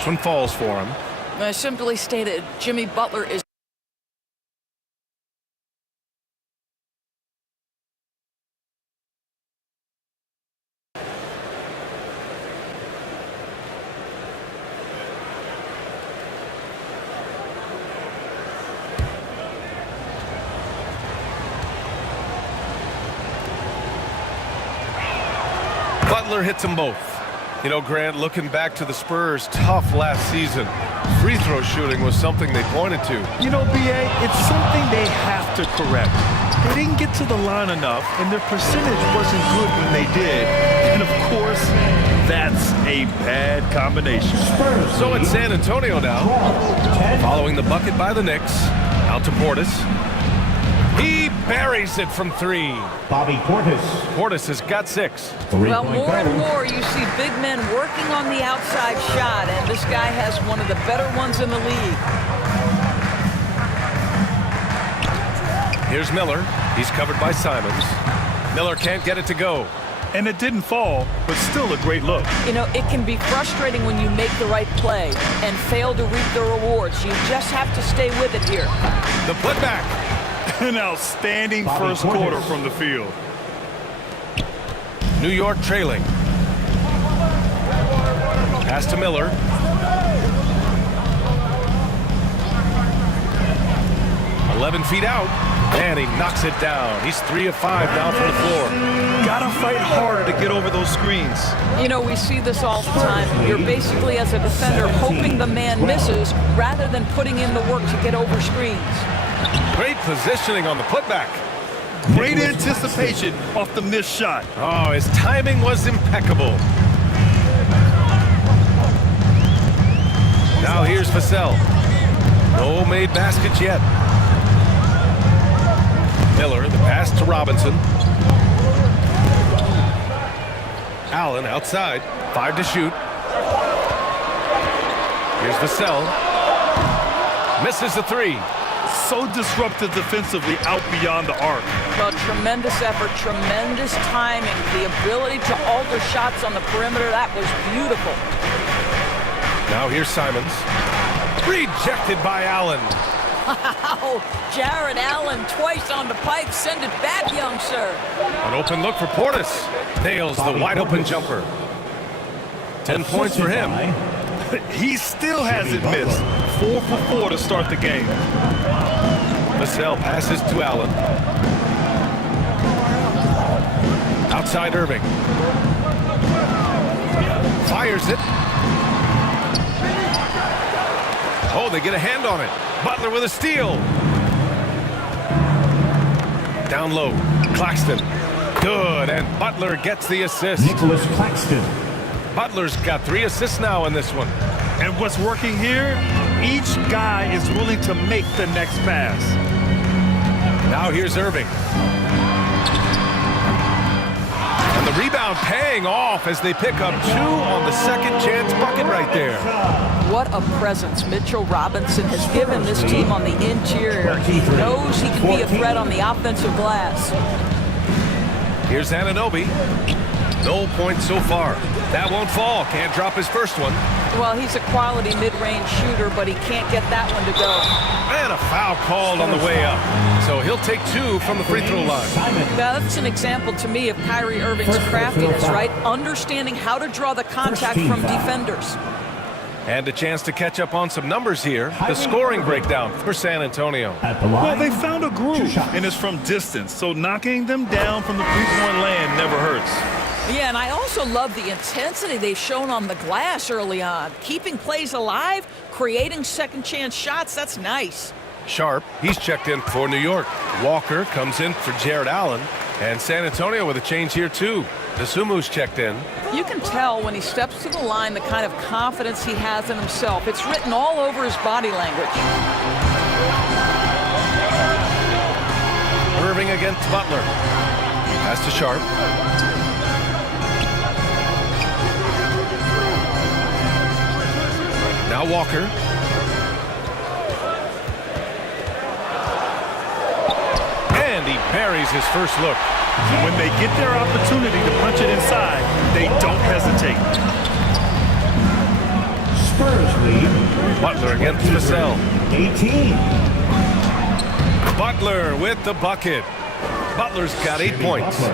First one falls for him. I simply stated Jimmy Butler is Butler hits them both. You know, Grant, looking back to the Spurs' tough last season, free throw shooting was something they pointed to. You know, B.A., it's something they have to correct. They didn't get to the line enough, and their percentage wasn't good when they did. And, of course, that's a bad combination. So it's San Antonio now, following the bucket by the Knicks. Out to Portis. He buries it from three. Bobby Portis. Portis has got 6. well, more and more you see big men working on the outside shot, and this guy has one of the better ones in the league. Here's Miller. He's covered by Simons. Miller can't get it to go. And it didn't fall, but still a great look. You know, it can be frustrating when you make the right play and fail to reap the rewards. You just have to stay with it here. The putback. An outstanding first quarter from the field. New York trailing. Pass to Miller. "11 feet out, and he knocks it down. He's 3 of 5 now from the floor. Gotta fight harder to get over those screens. You know, we see this all the time. You're basically, as a defender, hoping the man misses rather than putting in the work to get over screens. Great positioning on the putback. Great anticipation off the missed shot. Oh, his timing was impeccable. Now here's Vassell. No made baskets yet. Miller, the pass to Robinson. Allen outside, 5 to shoot. Here's Vassell. Misses the 3. So disruptive defensively out beyond the arc. Well, tremendous effort, tremendous timing, the ability to alter shots on the perimeter. That was beautiful. Now here's Simons. Rejected by Allen. Wow, Jared Allen twice on the pipe. Send it back, young sir. An open look for Portis. Nails the wide open jumper. 10 points for him. He still hasn't missed. 4 for 4 to start the game. Vassell passes to Allen. Outside Irving. Fires it. Oh, they get a hand on it. Butler with a steal. Down low. Claxton. Good, and Butler gets the assist. Nicholas Claxton. Butler's got 3 assists now in this one. And what's working here? Each guy is willing to make the next pass. Now here's Irving. And the rebound paying off as they pick up 2 on the second chance bucket right there. What a presence Mitchell Robinson has given this team on the interior. He knows he can be a threat on the offensive glass. Here's Anunoby. No points so far. That won't fall. Can't drop his first one. Well, he's a quality mid-range shooter, but he can't get that one to go. And a foul called on the way up. So he'll take 2 from the free throw line. Now, that's an example to me of Kyrie Irving's craftiness, right? Understanding how to draw the contact from defenders. And a chance to catch up on some numbers here. The scoring breakdown for San Antonio. Well, they found a groove, and it's from distance, so knocking them down from the three-point land never hurts. Yeah, and I also love the intensity they've shown on the glass early on. Keeping plays alive, creating second-chance shots, that's nice. Sharp, he's checked in for New York. Walker comes in for Jared Allen. And San Antonio with a change here, too. Desumu's checked in. You can tell when he steps to the line the kind of confidence he has in himself. It's written all over his body language. Irving against Butler. Pass to Sharp. Now Walker. And he buries his first look. When they get their opportunity to punch it inside, they don't hesitate. Spurs. Spurs lead. Butler against Vassell. 18. Butler with the bucket. Butler's got 8 points.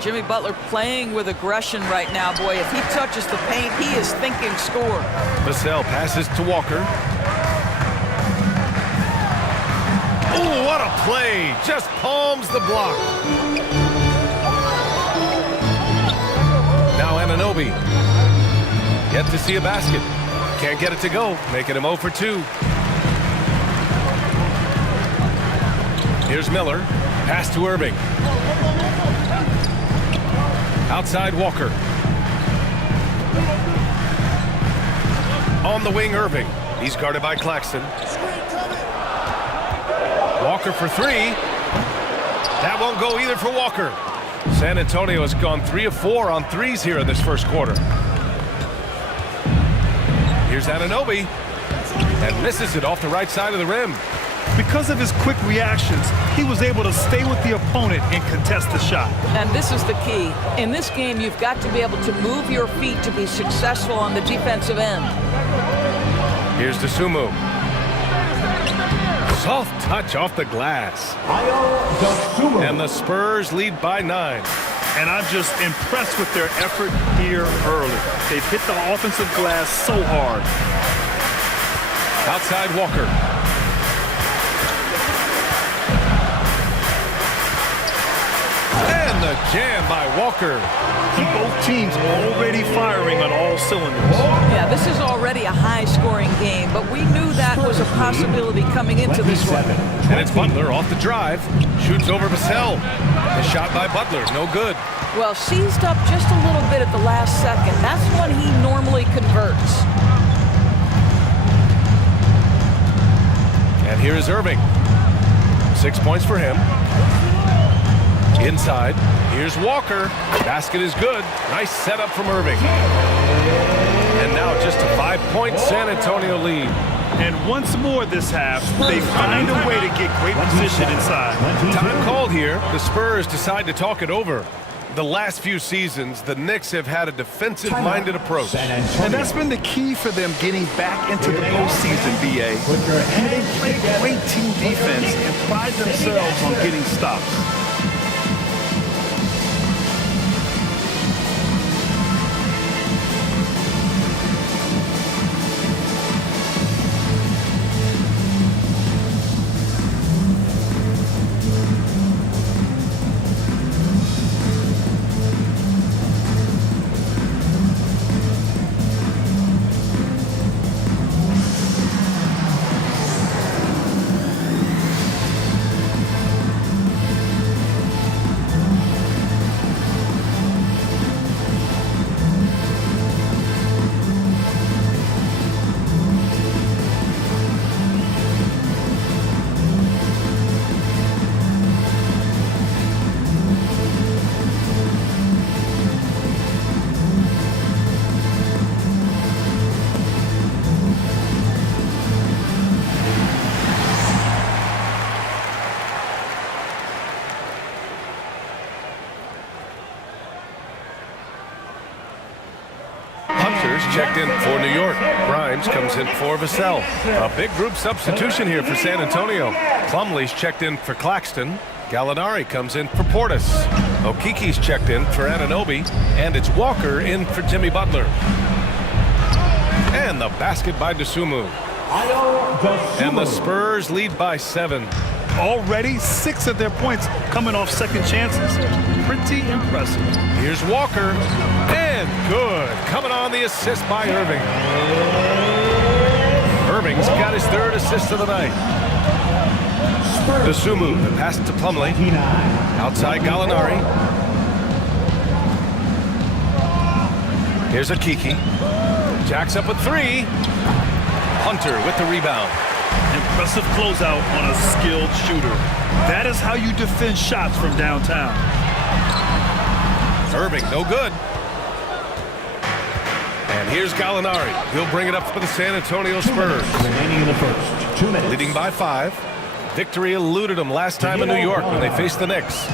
Jimmy Butler playing with aggression right now, boy. If he touches the paint, he is thinking score. Vassell passes to Walker. Oh, what a play. Just palms the block. Now Anunoby. Yet to see a basket. Can't get it to go. Making him 0 for 2. Here's Miller. Pass to Irving. Outside Walker. On the wing, Irving. He's guarded by Claxton. Walker for 3. That won't go either for Walker. San Antonio has gone 3 of 4 on threes here in this first quarter. Here's Anunoby. And misses it off the right side of the rim. Because of his quick reactions, he was able to stay with the opponent and contest the shot. And this is the key. In this game, you've got to be able to move your feet to be successful on the defensive end. Here's Dosunmu. Soft touch off the glass. And the Spurs lead by 9. And I'm just impressed with their effort here early. They've hit the offensive glass so hard. Outside Walker. And the jam by Walker. Both teams already firing on all cylinders. Yeah, this is already a high-scoring game, but we knew that was a possibility coming into this one. And it's Butler off the drive. Shoots over Vassell. The shot by Butler, no good. Well, seized up just a little bit at the last second. That's when he normally converts. And here is Irving. 6 points for him. Inside, here's Walker. Basket is good. Nice setup from Irving. And now just a 5-point San Antonio lead. And once more this half, they find a way to get great position inside. Time called here. The Spurs decide to talk it over. The last few seasons, the Knicks have had a defensive-minded approach. And that's been the key for them getting back into the postseason, BA. And they play great team defense and pride themselves on getting stops. Checked in for New York. Grimes comes in for Vassell. A big group substitution here for San Antonio. Plumlee's checked in for Claxton. Gallinari comes in for Portis. Okiki's checked in for Anunoby. And it's Walker in for Jimmy Butler. And the basket by Dosunmu. And the Spurs lead by 7. Already 6 of their points coming off second chances. Pretty impressive. Here's Walker. And good. Coming on the assist by Irving. Irving's got his 3rd assist of the night. Dosunmu, the pass to Plumlee. Outside Gallinari. Here's Okiki. Jacks up a 3. Hunter with the rebound. Impressive closeout on a skilled shooter. That is how you defend shots from downtown. Irving, no good. And here's Gallinari. He'll bring it up for the San Antonio Spurs. Remaining in the first. 2 minutes. Leading by 5. Victory eluded them last time in New York when they faced the Knicks.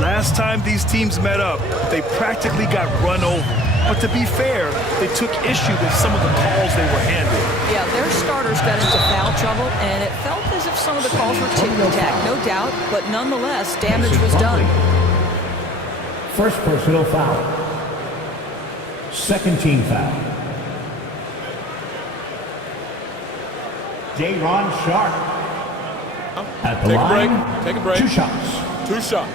Last time these teams met up, they practically got run over. But to be fair, they took issue with some of the calls they were handed. Yeah, their starters got into foul trouble, and it felt as if some of the calls were tick-tack, no doubt, but nonetheless, damage was done. First personal foul. Second team foul. J-Ron Sharp. At the line, Take a break. 2 shots. 2 shots.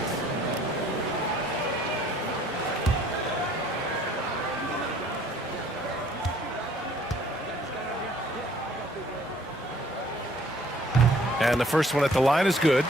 And the first one at the line is good.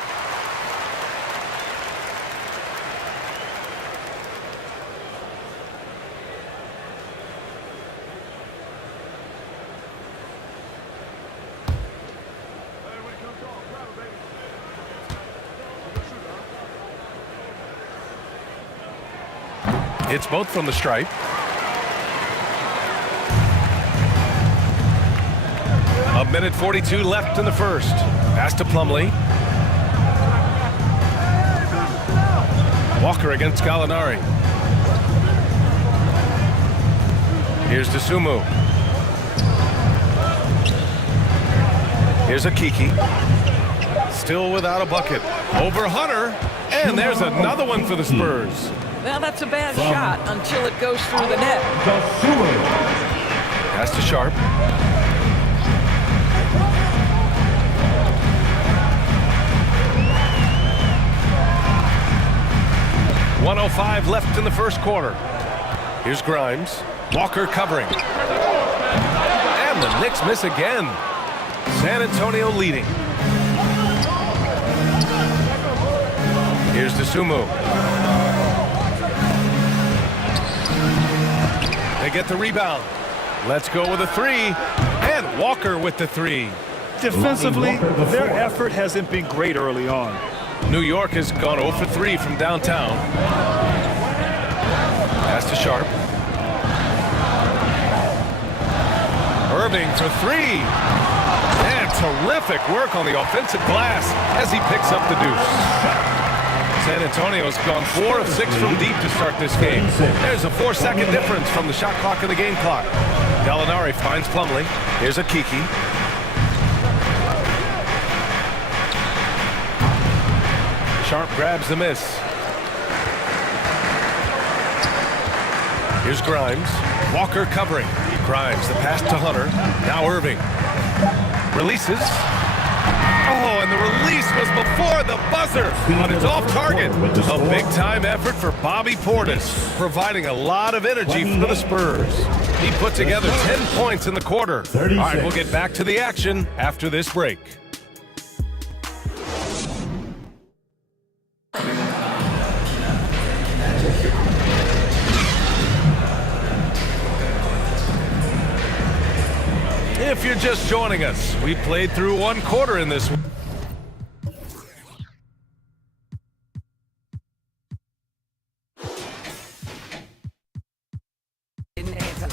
It's both from the stripe. A minute 42 left in the first. Pass to Plumlee. Walker against Gallinari. Here's Dosunmu. Here's Akiki. Still without a bucket. Over Hunter. And there's another one for the Spurs. Well, that's a bad shot until it goes through the net. Pass to Sharp. .105 left in the first quarter. Here's Grimes. Walker covering. And the Knicks miss again. San Antonio leading. Here's Dosunmu. They get the rebound. Let's go with a 3. And Walker with the 3. Defensively, their effort hasn't been great early on. New York has gone 0 for 3 from downtown. Pass to Sharp. Irving for 3. And terrific work on the offensive glass as he picks up the deuce. San Antonio's gone 4 of 6 from deep to start this game. There's a 4-second difference from the shot clock and the game clock. Gallinari finds Plumlee. Here's Akiki. Sharp grabs the miss. Here's Grimes. Walker covering. Grimes, the pass to Hunter. Now Irving. Releases. Oh, and the release was before the buzzer, but it's off target. A big-time effort for Bobby Portis, providing a lot of energy for the Spurs. He put together 10 points in the quarter. All right, we'll get back to the action after this break. If you're just joining us, we played through 1 quarter in this one.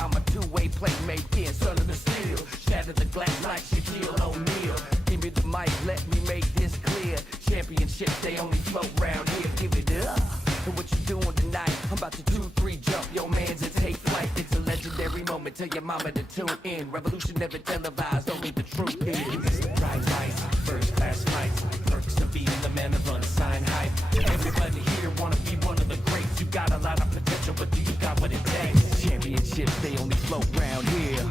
I'm a two-way playmaker, son of the steel. Shatter the glass like Shaquille O'Neal. Give me the mic, let me make this clear. Championships, they only float round here. Give it up. And what you doing tonight? I'm about to 2-3 jump your mans and take flight. It's a legendary moment. Tell your mama to tune in. Revolution never televised. Only the truth is. Bright lights, first class flights. Perks of being the man of unsigned hype. Everybody here wanna be one of the greats. You got a lot of potential, but do you got what it takes? Championships, they only float round here.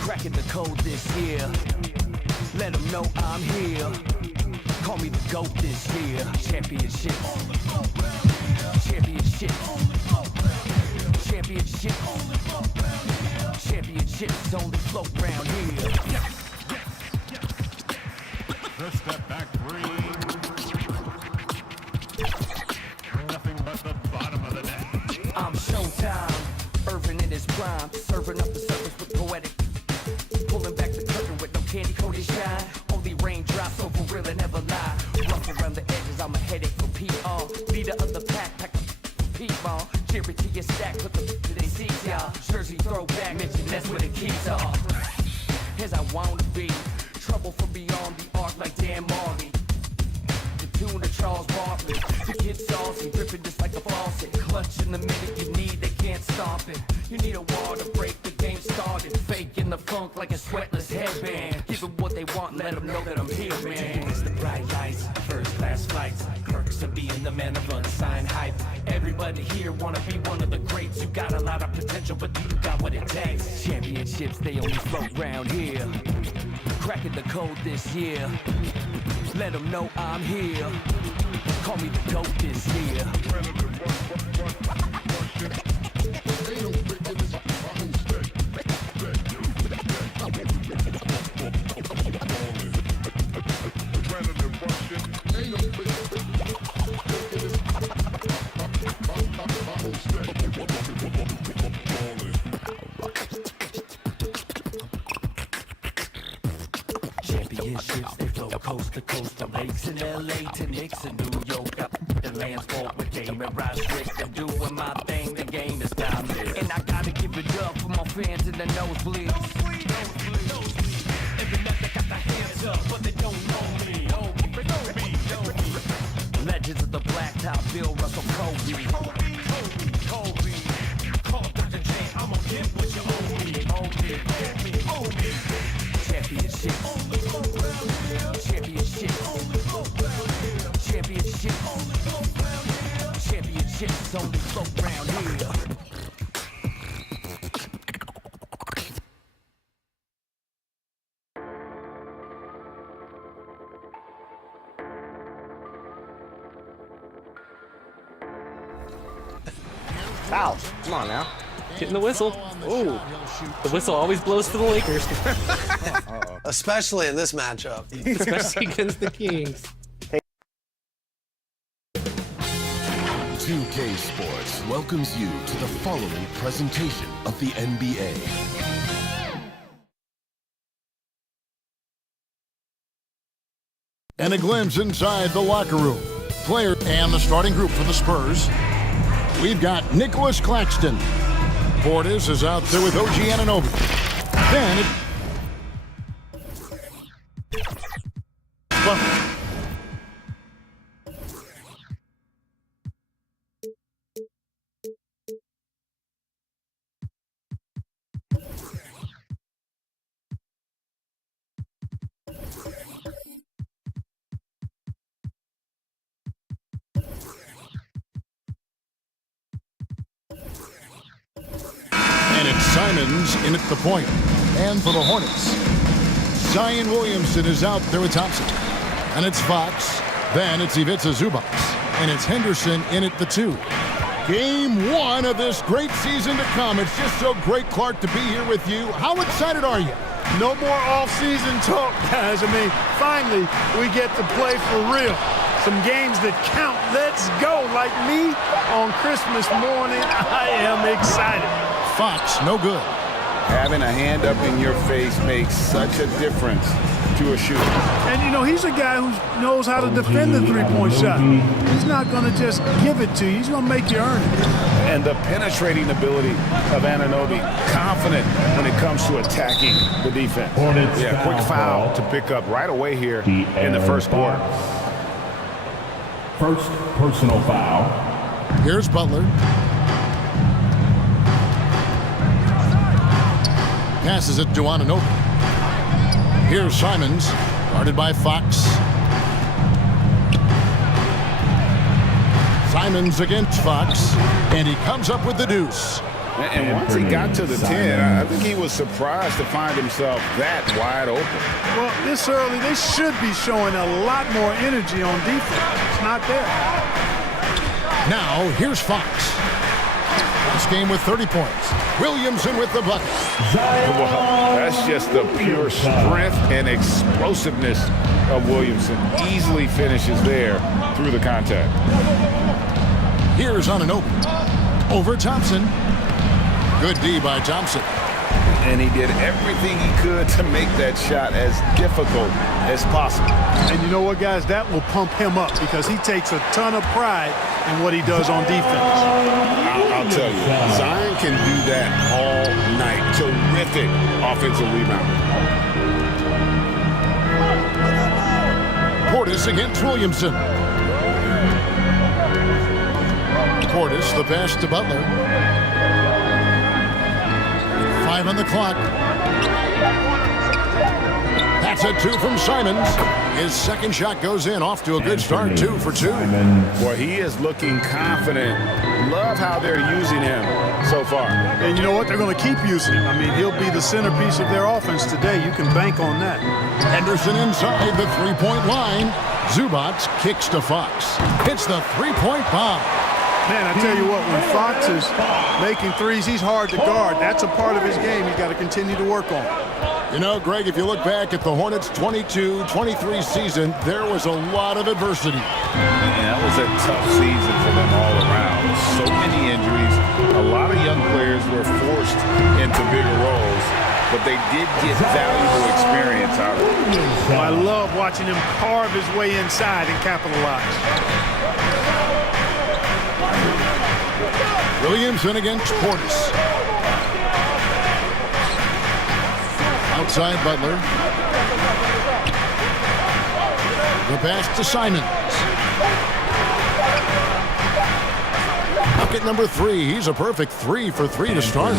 Cracking the code this year. Let them know I'm here. Call me the GOAT this year. Championships. Championships. Championships. Championships only float round here. First step back 3. Nothing but the bottom of the net. I'm Showtime. Irvin in his prime. Serving up the surface with poetic. Pulling back the curtain with no candy coated shine. Only raindrops, so for real and never lie. Rough around the edges, I'm a headache for PR. Leader of the pack, pack a P-ball. Jerry to your stack, put the to their seats, y'all. Jersey throwback, mention that's where the keys are. As I wanna be, trouble from beyond the arc like Dan Marley. The tune to Charles Barkley. The kid saucy, dripping just like a faucet. Clutch in the minute you need, they can't stop it. You need a wall to break the game started. Faking the funk like a sweatless headband. Give them what they want, let them know that I'm here, man. It's the bright lights, first class flights. Perks of being the man of unsigned hype. Everybody here wanna be one of the greats. You got a lot of potential, but you got what it takes. Championships, they only float round here. Cracking the code this year. Let them know I'm here. Call me the GOAT this year. Championships, they flow coast to coast, from lakes in LA to Knicks in New York. The lands fall with game and rise strict. I'm doing my thing, the game is dominant. And I gotta give it up for my fans in the nosebleeds. Every night they got their hands up, but they don't know me. Legends of the blacktop, Bill Russell, Kobe. Kobe. Call Dr. J, I'ma get what you owe me. Owe me. Championships. Championships only float round here. Foul. Come on now. Getting the whistle. Ooh. The whistle always blows for the Lakers. Especially in this matchup. Especially against the Kings. 2K Sports welcomes you to the following presentation of the NBA. And a glimpse inside the locker room. Player and the starting group for the Spurs. We've got Nicholas Claxton. Portis is out there with OG Anunoby. Then and it's Simons in at the point. And for the Hornets, Zion Williamson is out there with Thompson. And it's Fox. Then it's Ivica Zubac. And it's Henderson in at the 2. Game 1 of this great season to come. It's just so great, Clark, to be here with you. How excited are you? No more off-season talk, guys. I mean, finally, we get to play for real. Some games that count. Let's go. Like me on Christmas morning, I am excited. Fox, no good. Having a hand up in your face makes such a difference to a shooter. And, you know, he's a guy who knows how to defend the three-point shot. He's not going to just give it to you. He's going to make you earn it. And the penetrating ability of Anunoby, confident when it comes to attacking the defense. Yeah, quick foul to pick up right away here in the first quarter. First personal foul. Here's Butler. Passes it to Anunoby. Here's Simons, guarded by Fox. Simons against Fox, and he comes up with the deuce. And once he got to the 10, I think he was surprised to find himself that wide open. Well, this early, they should be showing a lot more energy on defense. It's not there. Now, here's Fox. This game with 30 points. Williamson with the bucket. Well, that's just the pure strength and explosiveness of Williamson. Easily finishes there through the contact. Here's Anunoby. Over Thompson. Good D by Thompson. And he did everything he could to make that shot as difficult as possible. And you know what, guys? That will pump him up because he takes a ton of pride in what he does on defense. I'll tell you, Zion can do that all night. Terrific offensive rebound. Portis against Williamson. Portis, the pass to Butler. 5 on the clock. That's a 2 from Simons. His second shot goes in, off to a good start, 2 for 2. Boy, he is looking confident. Love how they're using him so far. And you know what? They're going to keep using him. I mean, he'll be the centerpiece of their offense today. You can bank on that. Henderson inside the three-point line. Zubats kicks to Fox. Hits the three-point bomb. Man, I tell you what, when Fox is making threes, he's hard to guard. That's a part of his game he's got to continue to work on. You know, Greg, if you look back at the Hornets' 22-23 season, there was a lot of adversity. And that was a tough season for them all around. So many injuries. A lot of young players were forced into bigger roles, but they did get valuable experience out of it. I love watching him carve his way inside and capitalize. Williamson against Portis. Outside Butler. The pass to Simons. Bucket number 3. He's a perfect 3 for 3 to start.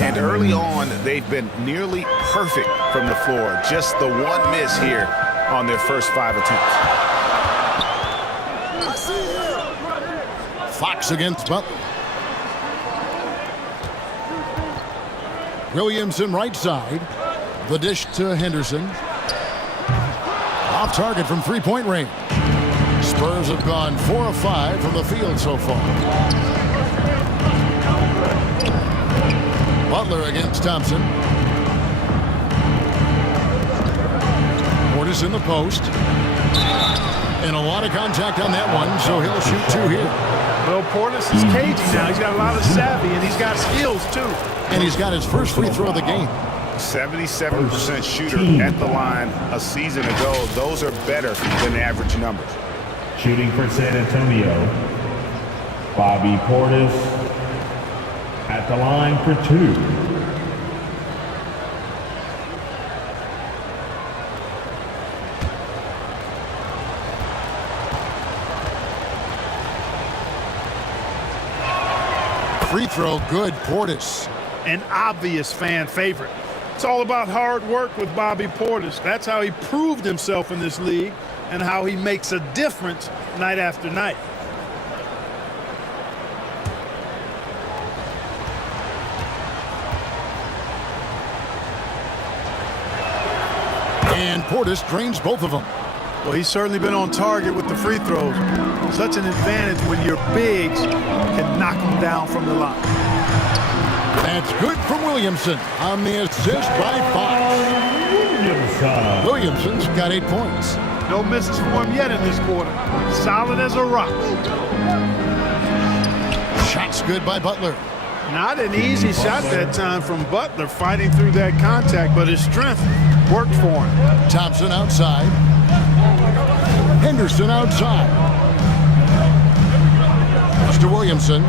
And early on, they've been nearly perfect from the floor. Just the one miss here on their first 5 attempts. Fox against Butler. Williamson right side. The dish to Henderson. Off target from three-point range. Spurs have gone 4 of 5 from the field so far. Butler against Thompson. Portis in the post. And a lot of contact on that one, so he'll shoot 2 here. Well, Portis is cagey now. He's got a lot of savvy, and he's got skills, too. And he's got his first free throw of the game. 77% shooter at the line a season ago. Those are better than average numbers. Shooting for San Antonio, Bobby Portis at the line for 2. Free throw good, Portis. An obvious fan favorite. It's all about hard work with Bobby Portis. That's how he proved himself in this league and how he makes a difference night after night. And Portis drains both of them. Well, he's certainly been on target with the free throws. Such an advantage when your bigs can knock them down from the line. That's good from Williamson on the assist by Fox. Williamson's got 8 points. No misses for him yet in this quarter. Solid as a rock. Shots good by Butler. Not an easy shot that time from Butler, fighting through that contact, but his strength worked for him. Thompson outside. Henderson outside. To Williamson.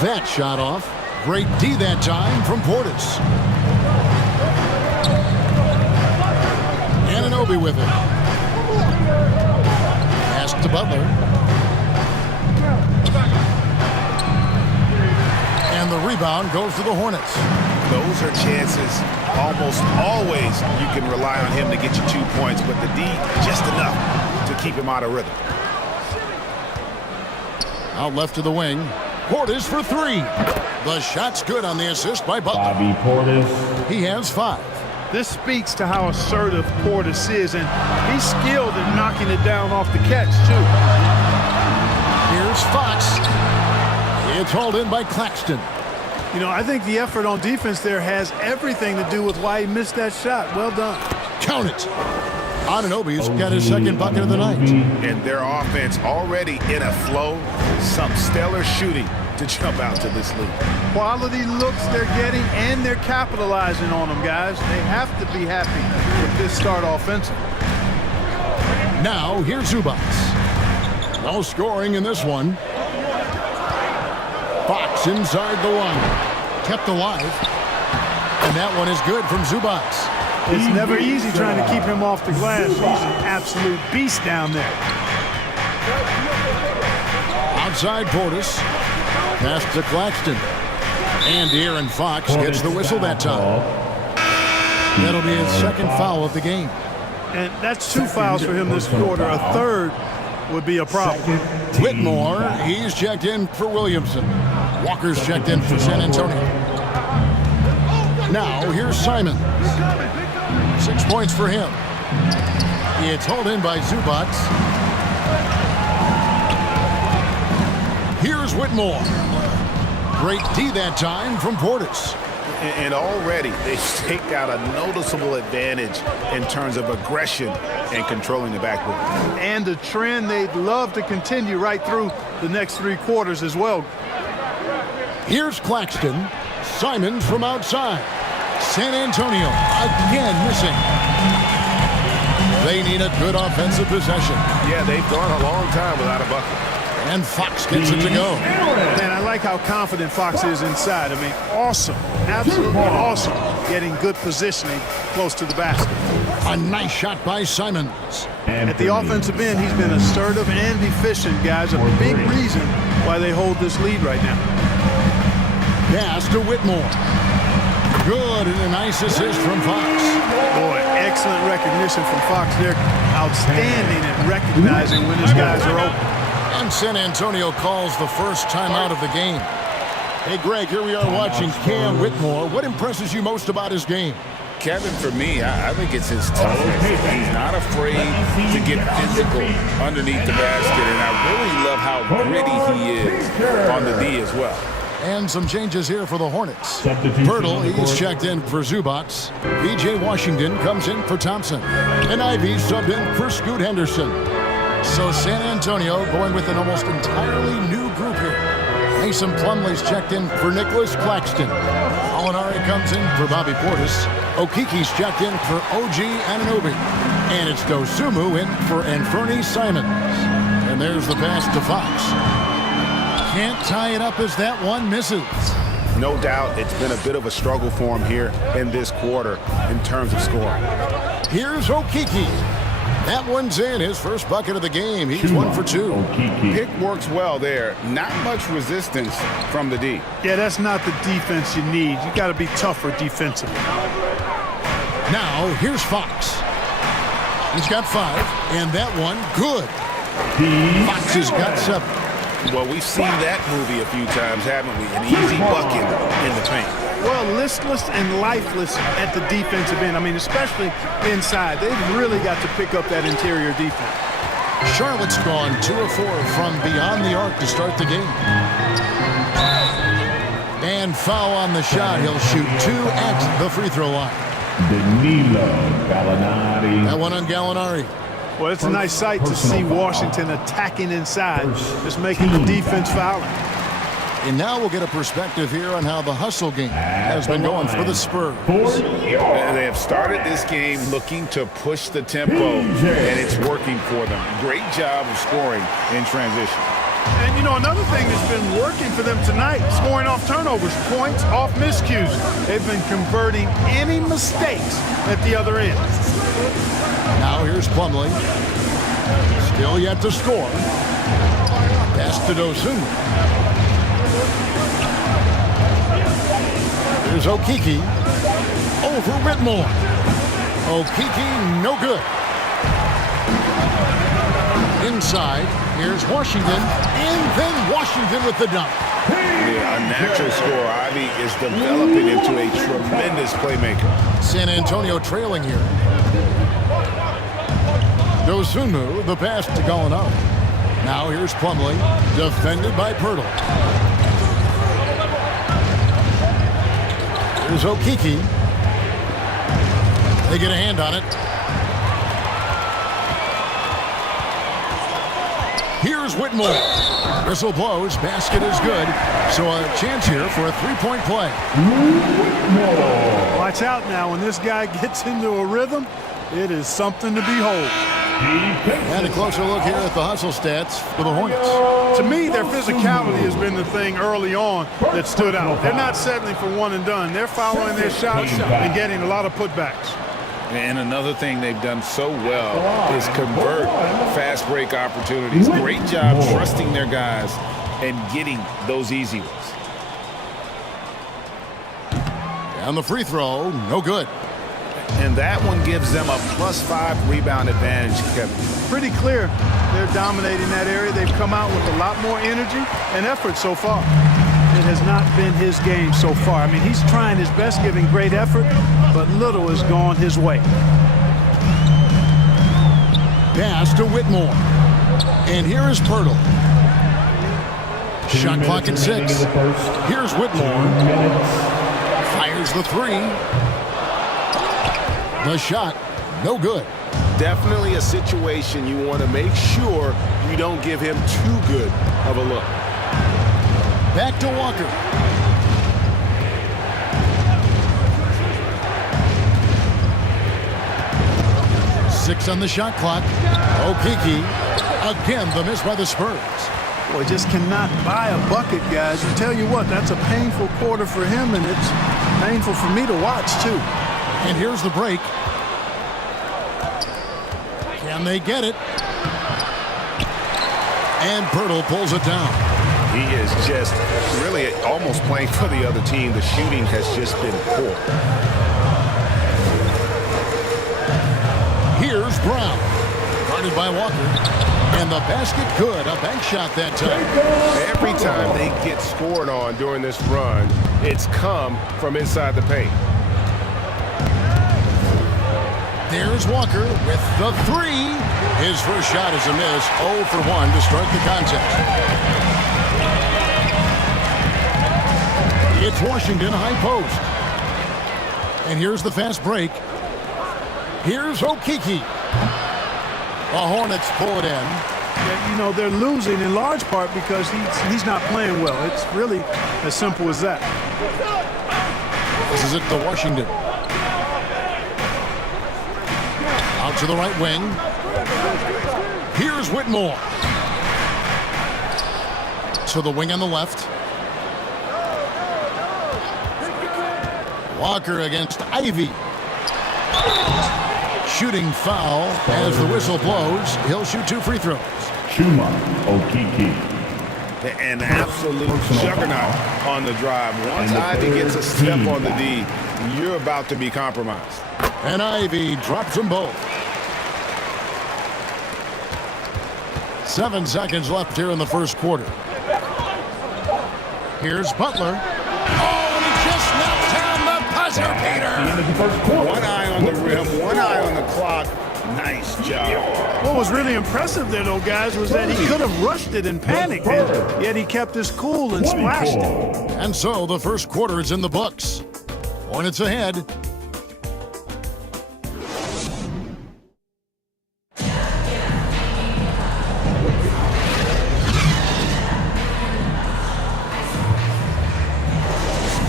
That shot off. Great D that time from Portis. Anunoby with it. Pass to Butler. And the rebound goes to the Hornets. Those are chances. Almost always you can rely on him to get you 2 points, but the D just enough to keep him out of rhythm. Out left to the wing. Portis for 3. The shot's good on the assist by Butler. Bobby Portis. He has 5. This speaks to how assertive Portis is, and he's skilled in knocking it down off the catch, too. Here's Fox. It's hauled in by Claxton. You know, I think the effort on defense there has everything to do with why he missed that shot. Well done. Count it. Anunoby's got his second bucket of the night. And their offense already in a flow. Some stellar shooting to jump out to this league. Quality looks they're getting, and they're capitalizing on them, guys. They have to be happy with this start offensive. Now, here's Zubats. No scoring in this one. Fox inside the line. Kept alive. And that one is good from Zubats. It's never easy trying to keep him off the glass. He's an absolute beast down there. Outside Portis. Pass to Claxton. And Aaron Fox gets the whistle that time. That'll be his second foul of the game. And that's 2 fouls for him this quarter. A third would be a problem. Whitmore, he's checked in for Williamson. Walker's checked in for San Antonio. Now, here's Simon. 6 points for him. It's hauled in by Zubats. Here's Whitmore. Great D that time from Portis. And already they take out a noticeable advantage in terms of aggression and controlling the backboard. And a trend they'd love to continue right through the next 3 quarters as well. Here's Claxton. Simons from outside. San Antonio again missing. They need a good offensive possession. Yeah, they've gone a long time without a bucket. And Fox gets it to go. Man, I like how confident Fox is inside. I mean, awesome. Absolutely awesome. Getting good positioning close to the basket. A nice shot by Simons. At the offensive end, he's been assertive and efficient, guys. A big reason why they hold this lead right now. Pass to Whitmore. Good, and a nice assist from Fox. Boy, excellent recognition from Fox. They're outstanding at recognizing when his guys are open. And San Antonio calls the first timeout of the game. Hey, Greg, here we are watching Cam Whitmore. What impresses you most about his game? Kevin, for me, I think it's his toughness. He's not afraid to get physical underneath the basket, and I really love how gritty he is on the D as well. And some changes here for the Hornets. Pirtle, he's checked in for Zubats. B.J. Washington comes in for Thompson. And Ivy subbed in for Scoot Henderson. So San Antonio going with an almost entirely new group here. Mason Plumlee's checked in for Nicholas Claxton. Molinari comes in for Bobby Portis. Okiki's checked in for OG Anunoby. And it's Dosumu in for Anferni Simons. And there's the pass to Fox. Can't tie it up as that one misses. No doubt it's been a bit of a struggle for him here in this quarter in terms of scoring. Here's Okiki. That one's in, his first bucket of the game. He's 1 for 2. Pick works well there. Not much resistance from the D. Yeah, that's not the defense you need. You got to be tougher defensively. Now, here's Fox. He's got 5, and that one, good. Fox has got 7. Well, we've seen that movie a few times, haven't we? An easy bucket in the paint. Well, listless and lifeless at the defensive end. I mean, especially inside. They've really got to pick up that interior defense. Charlotte's gone 2 of 4 from beyond the arc to start the game. And foul on the shot. He'll shoot 2 at the free throw line. Danilo Gallinari. That one on Gallinari. Well, it's a nice sight to see Washington attacking inside, just making the defense fouling. And now we'll get a perspective here on how the hustle game has been going for the Spurs. And they have started this game looking to push the tempo, and it's working for them. Great job of scoring in transition. And, you know, another thing that's been working for them tonight, scoring off turnovers, points off miscues. They've been converting any mistakes at the other end. Now here's Plumlee. Still yet to score. Pass to Dosunmu. Here's Okiki. Over Whitmore. Okiki, no good. Inside, here's Washington. And then Washington with the dunk. Yeah, a natural scorer. Ivy is developing into a tremendous playmaker. San Antonio trailing here. Dosunmu, the pass to Gallinari. Now here's Plumlee, defended by Pirtle. Here's Okiki. They get a hand on it. Here's Whitmore. Whistle blows, basket is good. So a chance here for a three-point play. Watch out now, when this guy gets into a rhythm, it is something to behold. And a closer look here at the hustle stats for the Hornets. To me, their physicality has been the thing early on that stood out. They're not settling for one and done. They're following their shots and getting a lot of putbacks. And another thing they've done so well is convert fast break opportunities. Great job trusting their guys and getting those easy ones. And the free throw, no good. And that one gives them a +5 rebound advantage, Kevin. Pretty clear. They're dominating that area. They've come out with a lot more energy and effort so far. It has not been his game so far. I mean, he's trying his best, giving great effort, but little has gone his way. Pass to Whitmore. And here is Pirtle. Shot clock at 6. Here's Whitmore. Fires the 3. The shot, no good. Definitely a situation you want to make sure you don't give him too good of a look. Back to Walker. Six on the shot clock. Okiki. Again, the miss by the Spurs. Boy, just cannot buy a bucket, guys. I tell you what, that's a painful quarter for him, and it's painful for me to watch, too. And here's the break. Can they get it? And Pirtle pulls it down. He is just really almost playing for the other team. The shooting has just been poor. Here's Brown. Guarded by Walker. And the basket good. A bank shot that time. Every time they get scored on during this run, it's come from inside the paint. There's Walker with the 3. His first shot is a miss. 0 for 1 to start the contest. It's Washington high post. And here's the fast break. Here's Okiki. The Hornets pull it in. Yeah, you know, they're losing in large part because he's not playing well. It's really as simple as that. This is it to Washington. Out to the right wing. Here's Whitmore. To the wing on the left. Walker against Ivy. Shooting foul as the whistle blows. He'll shoot 2 free throws. Chuma Okiki. An absolute juggernaut on the drive. Once Ivy gets a step on the D, you're about to be compromised. And Ivy drops them both. 7 seconds left here in the first quarter. Here's Butler. Oh, and he just knocked down the buzzer, Peter. One eye on the rim, one eye on the clock. Nice job. What was really impressive there, though, guys, was that he could have rushed it and panicked, and yet he kept his cool and splashed it. And so the first quarter is in the books. Hornets ahead.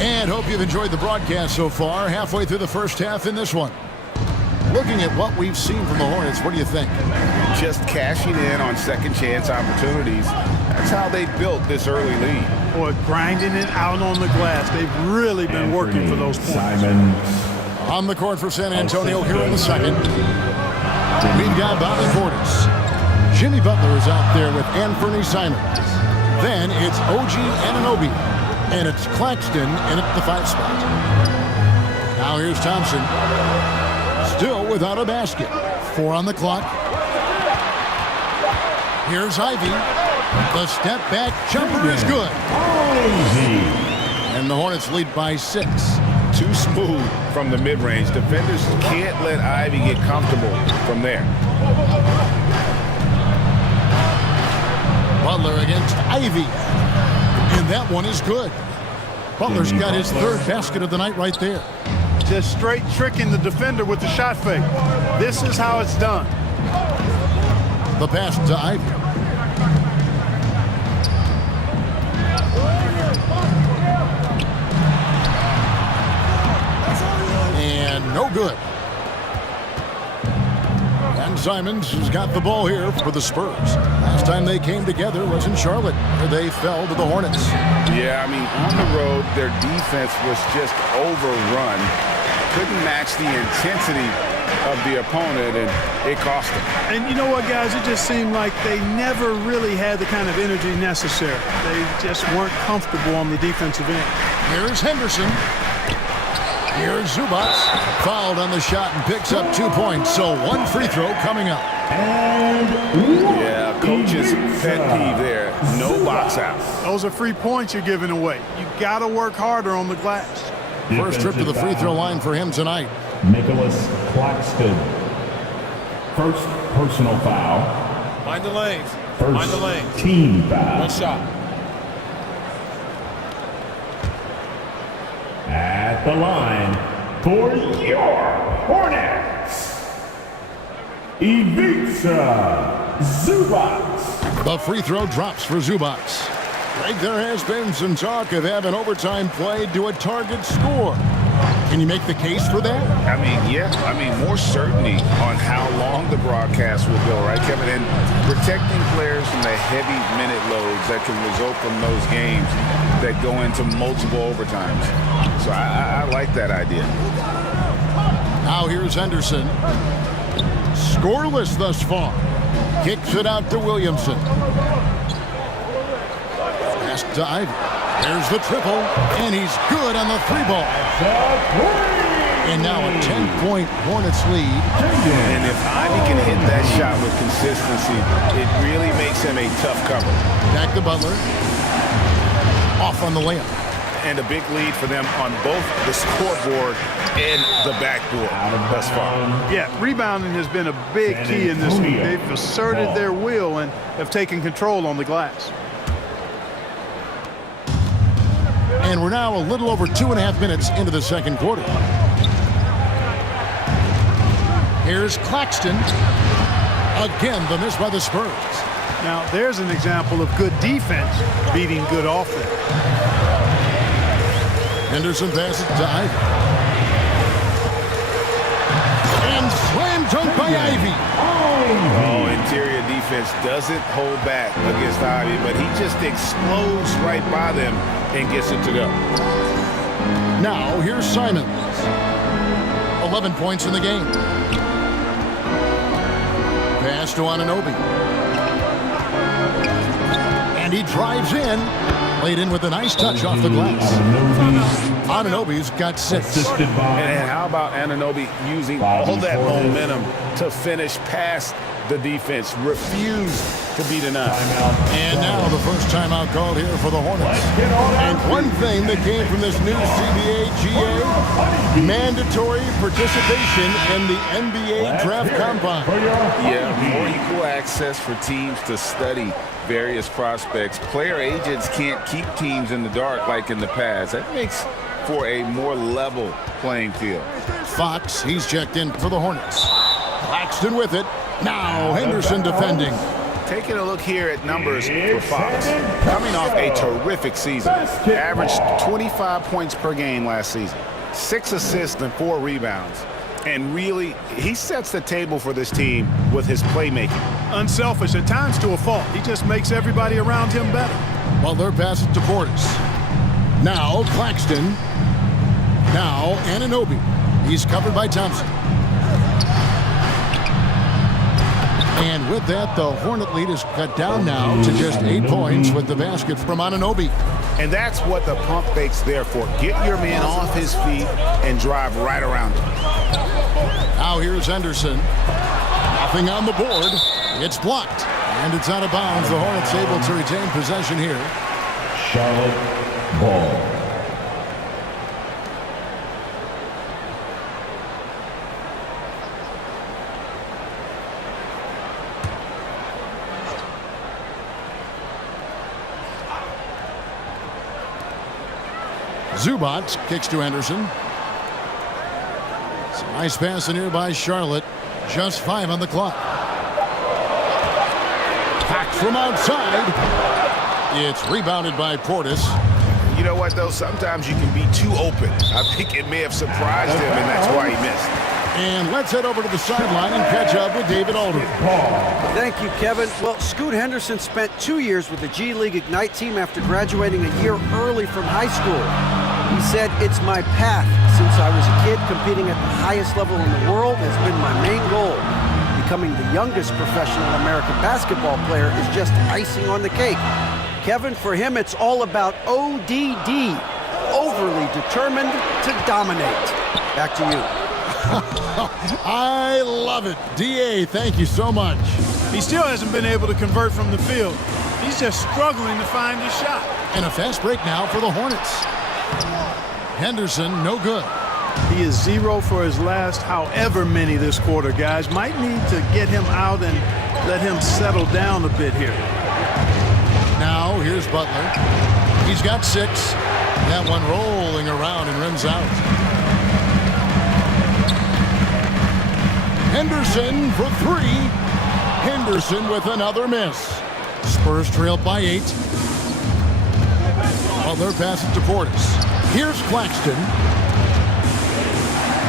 And hope you've enjoyed the broadcast so far. Halfway through the first half in this one. Looking at what we've seen from the Hornets, what do you think? Just cashing in on second chance opportunities. That's how they built this early lead. Boy, grinding it out on the glass. They've really been working for those points. Simon. On the court for San Antonio here in the second. We've got Bobby Portis. Jimmy Butler is out there with Anthony Simons. Then it's OG Anunoby. And it's Claxton in at the 5 spot. Now here's Thompson. Still without a basket. 4 on the clock. Here's Ivy. The step back jumper is good. And the Hornets lead by 6. Too smooth from the mid-range. Defenders can't let Ivy get comfortable from there. Butler against Ivy. And that one is good. Butler's got his 3rd basket of the night right there. Just straight tricking the defender with the shot fake. This is how it's done. The pass to Ivy. And no good. And Simons has got the ball here for the Spurs. Last time they came together was in Charlotte, where they fell to the Hornets. Yeah, I mean, on the road, their defense was just overrun. Couldn't match the intensity of the opponent, and it cost them. And you know what, guys? It just seemed like they never really had the kind of energy necessary. They just weren't comfortable on the defensive end. Here's Henderson. Here's Zubats. Fouled on the shot and picks up 2 points. So one free throw coming up. Yeah, coach's pet peeve there. No box out. Those are free points you're giving away. You got to work harder on the glass. First trip to the free throw line for him tonight. Nicholas Claxton. First personal foul. Mind the lanes. First Mind the lanes. team foul. One shot. At the line for your Hornets, Ivica Zubats. The free throw drops for Zubats. Greg, there has been some talk of having overtime played to a target score. Can you make the case for that? I mean, yeah. I mean, more certainty on how long the broadcast will go, right, Kevin? And protecting players from the heavy minute loads that can result from those games that go into multiple overtimes. So I like that idea. Now here's Henderson. Scoreless thus far. Kicks it out to Williamson. Pass to Ivy. There's the triple, and he's good on the 3-ball. And now a 10-point Hornets lead. And if Ivy can hit that shot with consistency, it really makes him a tough cover. Back to Butler. Off on the layup. And a big lead for them on both the scoreboard and the backboard thus far. Yeah, rebounding has been a big key in this one. They've asserted their will and have taken control on the glass. And we're now a little over 2.5 minutes into the second quarter. Here's Claxton. Again, the miss by the Spurs. Now, there's an example of good defense beating good offense. Henderson passes to Ivy. And slam dunk by Ivy. Oh, interior defense doesn't hold back against Ivy, but he just explodes right by them and gets it to go. Now, here's Simons. 11 points in the game. Pass to Anunoby. And he drives in. Laid in with a nice touch off the glass. Anunoby's got 6. And how about Anunoby using all that momentum to finish past the defense? Refused to be denied. And now the first timeout called here for the Hornets. And one thing that came from this new CBA GA, mandatory participation in the NBA Draft Combine. Yeah, more equal access for teams to study various prospects. Player agents can't keep teams in the dark like in the past. That makes for a more level playing field. Fox, he's checked in for the Hornets. Claxton with it. Now Henderson defending. Taking a look here at numbers for Fox. Coming off a terrific season. Averaged 25 points per game last season. 6 assists and 4 rebounds. And really, he sets the table for this team with his playmaking. Unselfish at times to a fault. He just makes everybody around him better. Butler passes to Portis. Now Claxton. Now Anunoby. He's covered by Thompson. And with that, the Hornet lead is cut down now to just 8 points with the basket from Anunoby. And that's what the pump fake's there for. Get your man off his feet and drive right around him. Now here's Henderson. Nothing on the board. It's blocked. And it's out of bounds. The Hornets able to retain possession here. Charlotte ball. Zubats kicks to Henderson. It's a nice pass in here by Charlotte. Just 5 on the clock. Packed from outside. It's rebounded by Portis. You know what, though? Sometimes you can be too open. I think it may have surprised him, and that's why he missed. And let's head over to the sideline and catch up with David Aldridge. Thank you, Kevin. Well, Scoot Henderson spent 2 years with the G League Ignite team after graduating a year early from high school. He said, "It's my path. Since I was a kid, competing at the highest level in the world has been my becoming the youngest professional American basketball player is just icing on the cake. Kevin, for him, it's all about ODD, overly determined to dominate. Back to you. I love it. DA, thank you so much. He still hasn't been able to convert from the field. He's just struggling to find his shot. And a fast break now for the Hornets. Henderson, no good. He is 0 for his last however many this quarter, guys. Might need to get him out and let him settle down a bit here. Now, here's Butler. He's got 6. That one rolling around and rims out. Henderson for 3. Henderson with another miss. Spurs trailed by 8. Butler passes to Portis. Here's Claxton.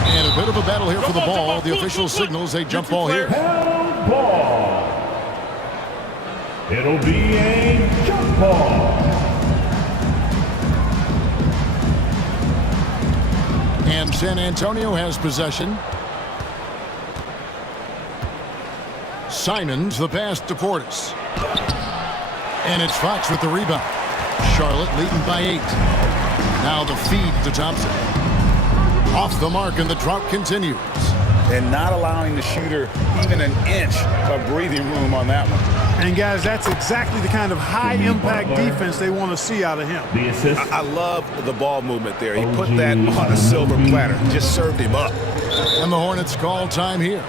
And a bit of a battle here for the ball. The official signals a jump ball here. Held ball. It'll be a jump ball. And San Antonio has possession. Simons the pass to Portis. And it's Fox with the rebound. Charlotte leading by 8. Now the feed to Thompson. Off the mark, and the drought continues. And not allowing the shooter even an inch of breathing room on that one. And guys, that's exactly the kind of high-impact defense they want to see out of him. The assist. I love the ball movement there. He put that on a silver platter. Just served him up. And the Hornets call time here.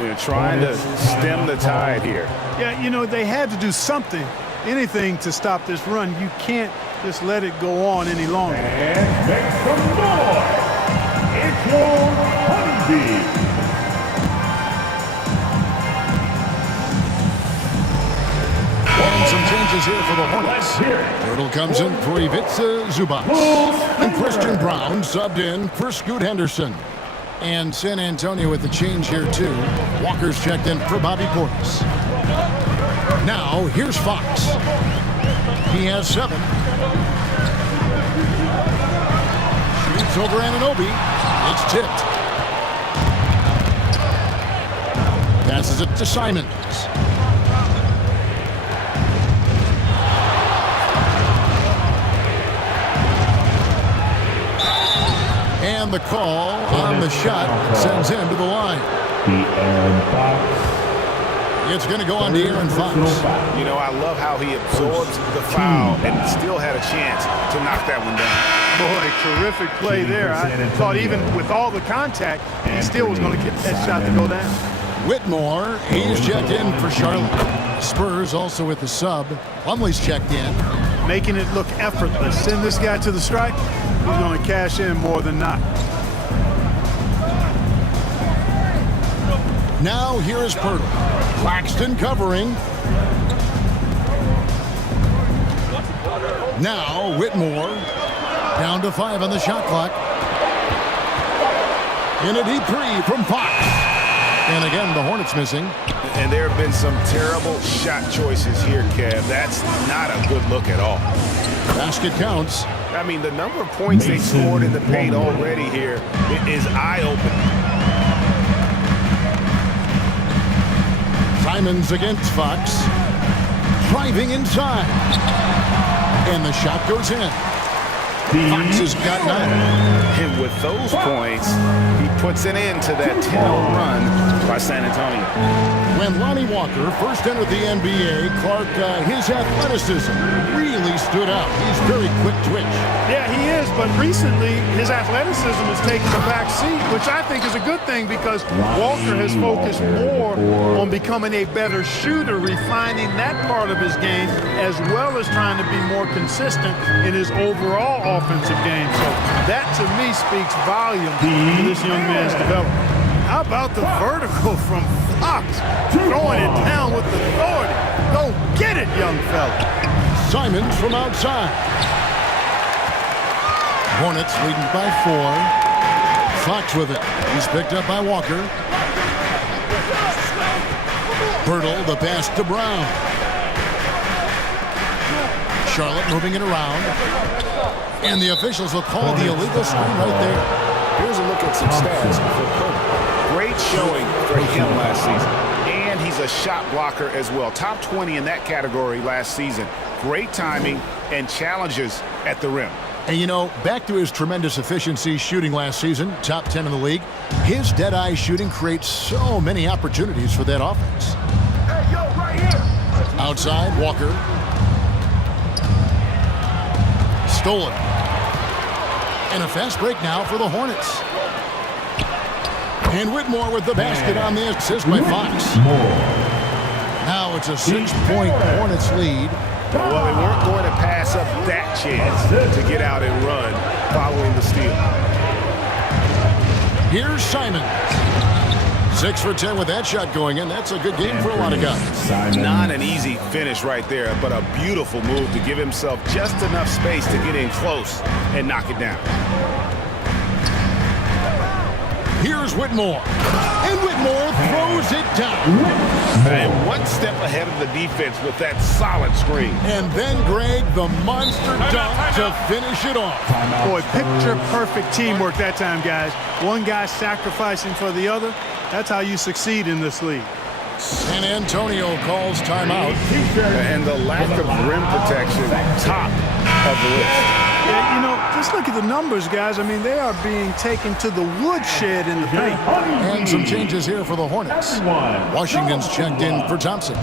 They're trying to stem the tide here. Yeah, you know, they had to do something, anything to stop this run. You can't just let it go on any longer. And make some noise. It's your Honeybee. And some changes here for the Hornets. Turtle comes in for Ivica Zubac. And Christian Brown subbed in for Scoot Henderson. And San Antonio with the change here too. Walker's checked in for Bobby Portis. Now here's Fox. He has 7. Shoots over Anunoby. It's tipped. Passes it to Simons. And the call on the shot sends him to the line. It's going to go on to Aaron Fox. You know, I love how he absorbs the foul and still had a chance to knock that one down. Boy, terrific play there. I thought even with all the contact, he still was going to get that shot to go down. Whitmore, he's checked in for Charlotte. Spurs also with the sub. Plumlee's checked in. Making it look effortless. Send this guy to the stripe. He's going to cash in more than not. Now here is Pirtle. Claxton covering. Now Whitmore. Down to 5 on the shot clock. In a deep 3 from Fox. And again, the Hornets missing. And there have been some terrible shot choices here, Kev. That's not a good look at all. Basket counts. I mean, the number of points they scored in the paint already here is eye-opening. Simons against Fox. Driving inside. And the shot goes in. Fox has got 9. And with those points, he puts an end to that 10-0 run by San Antonio. When Lonnie Walker first entered the NBA, Clark, his athleticism really stood out. He's very quick twitch. Yeah, he is, but recently his athleticism has taken a back seat, which I think is a good thing because Walker has focused more on becoming a better shooter, refining that part of his game, as well as trying to be more consistent in his overall offensive game. So that, to me, speaks volumes to this young man's development. How about the vertical from Fox? Throwing it down with authority. Go get it, young fella. Simons from outside. Hornets leading by 4. Fox with it. He's picked up by Walker. Pirtle, the pass to Brown. Charlotte moving it around. And the officials will call the illegal screen right there. Here's a look at some stats for Pirtle. Great showing for him last season. a shot blocker as well. Top 20 in that category last season. Great timing and challenges at the rim. And you know, back to his tremendous efficiency shooting last season, top 10 in the league, his dead-eye shooting creates so many opportunities for that offense. Hey, yo, right here. Outside, Walker. Stolen. And a fast break now for the Hornets. And Whitmore with the basket on the assist by Fox. Now it's a 6-point Hornets lead. Well, they weren't going to pass up that chance to get out and run following the steal. Here's Simon. 6 for 10 with that shot going in. That's a good game for a lot of guys. Not an easy finish right there, but a beautiful move to give himself just enough space to get in close and knock it down. Here's Whitmore. And Whitmore throws it down. And one step ahead of the defense with that solid screen. And then Greg, the monster dunk to finish it off. Boy, picture-perfect teamwork that time, guys. One guy sacrificing for the other. That's how you succeed in this league. San Antonio calls timeout. And the lack of rim protection, top of the list. Yeah, you know, just look at the numbers, guys. I mean, they are being taken to the woodshed in the paint. And some changes here for the Hornets. Washington's checked in for Thompson.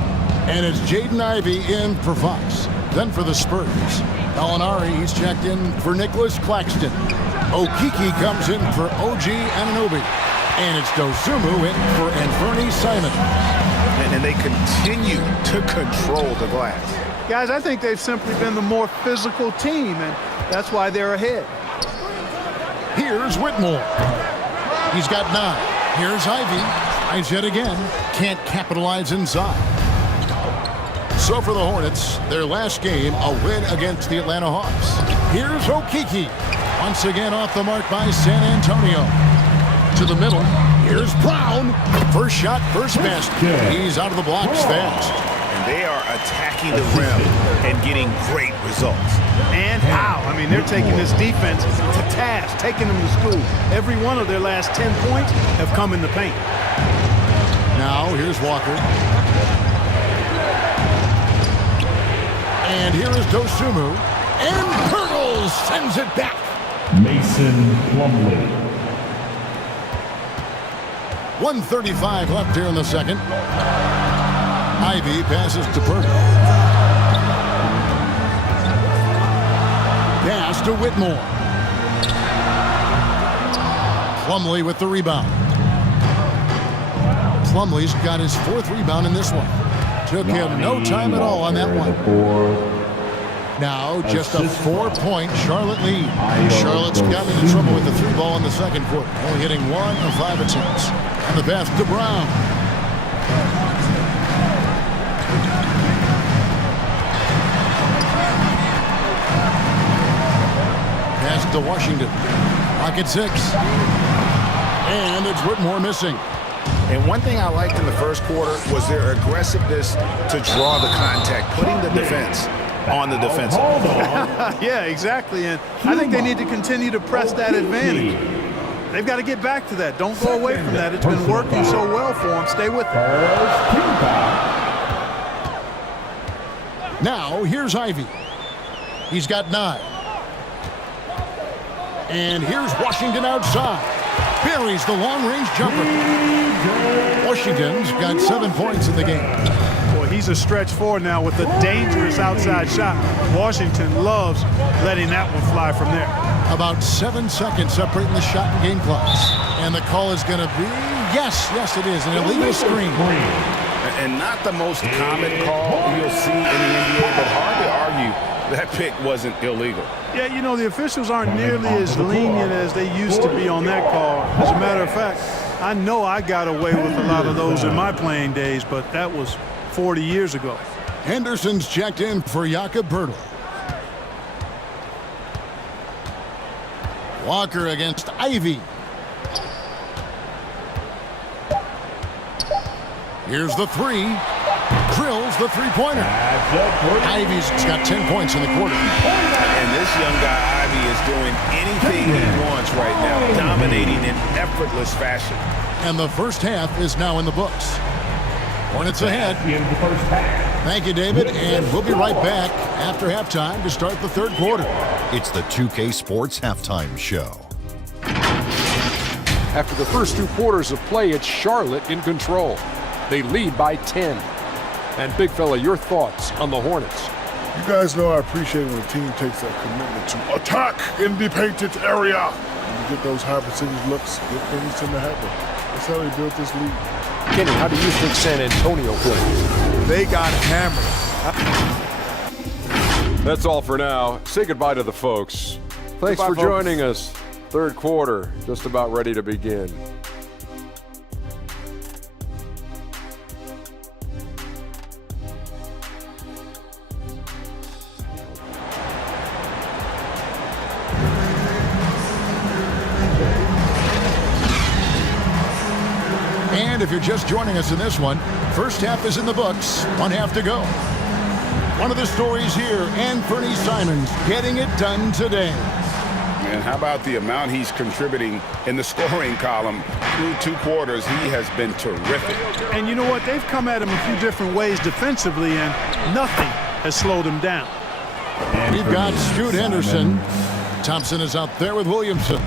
And it's Jaden Ivey in for Fox. Then for the Spurs, Gallinari, he's checked in for Nicholas Claxton. Okiki comes in for OG Anunoby. And it's Dosumu in for Anferni Simon. And they continue to control the glass. Guys, I think they've simply been the more physical team, and that's why they're ahead. Here's Whitmore. He's got 9. Here's Ivey. Tries yet again. Can't capitalize inside. So for the Hornets, their last game, a win against the Atlanta Hawks. Here's Okiki. Once again off the mark by San Antonio. To the middle. Here's Brown. First shot, first basket. He's out of the blocks fast. And they are attacking the rim and getting great results. And how? I mean, they're taking this defense to task, taking them to school. Every one of their last 10 points have come in the paint. Now, here's Walker. And here is Dosumu. And Pirtle sends it back. Mason Plumlee. 1:35 left here in the second. Ivey passes to Pirtle. Pass to Whitmore. Plumlee with the rebound. Plumlee's got his 4th rebound in this one. Took him no time at all on that one. Now just a 4-point Charlotte lead. Charlotte's gotten into trouble with the 3 ball in the second quarter. Only hitting 1 of 5 attempts. And the pass to Brown. Pass to Washington. Pocket 6. And it's Whitmore missing. And one thing I liked in the first quarter was their aggressiveness to draw the contact, putting the defense on the defensive. Yeah, exactly. And I think they need to continue to press that advantage. They've got to get back to that. Don't go away from that. It's been working so well for them. Stay with it. Now, here's Ivey. He's got 9. And here's Washington outside. Buries the long-range jumper. Washington's got 7 points in the game. Boy, he's a stretch forward now with a dangerous outside shot. Washington loves letting that one fly from there. About 7 seconds separating the shot and game clocks. And the call is going to be, yes, it is, an illegal screen. And not the most common call you'll see in the NBA, but hard to argue that pick wasn't illegal. Yeah, you know, the officials aren't nearly as lenient as they used to be on that call. As a matter of fact, I know I got away with a lot of those in my playing days, but that was 40 years ago. Henderson's checked in for Jakob Poeltl. Walker against Ivey. Here's the 3. Drills the 3-pointer. Ivey's got 10 points in the quarter. And this young guy, Ivey, is doing anything he wants right now, dominating in effortless fashion. And the first half is now in the books. Hornets ahead. In the first half. Thank you, David, and we'll be right back after halftime to start the third quarter. It's the 2K Sports Halftime Show. After the first 2 quarters of play, it's Charlotte in control. They lead by 10. And Big Fella, your thoughts on the Hornets? You guys know I appreciate when a team takes that commitment to attack in the painted area. When you get those high percentage looks, good things tend to happen. That's how they built this league. Kenny, how do you think San Antonio played? They got hammered. That's all for now. Say goodbye to the folks. Thanks for joining us. Third quarter, just about ready to begin. And if you're just joining us in this one, first half is in the books, 1 half to go. One of the stories here, Anthony Simons getting it done today. And how about the amount he's contributing in the scoring column through 2 quarters? He has been terrific. And you know what? They've come at him a few different ways defensively, and nothing has slowed him down. We've got Scoot Henderson. Thompson is out there with Williamson.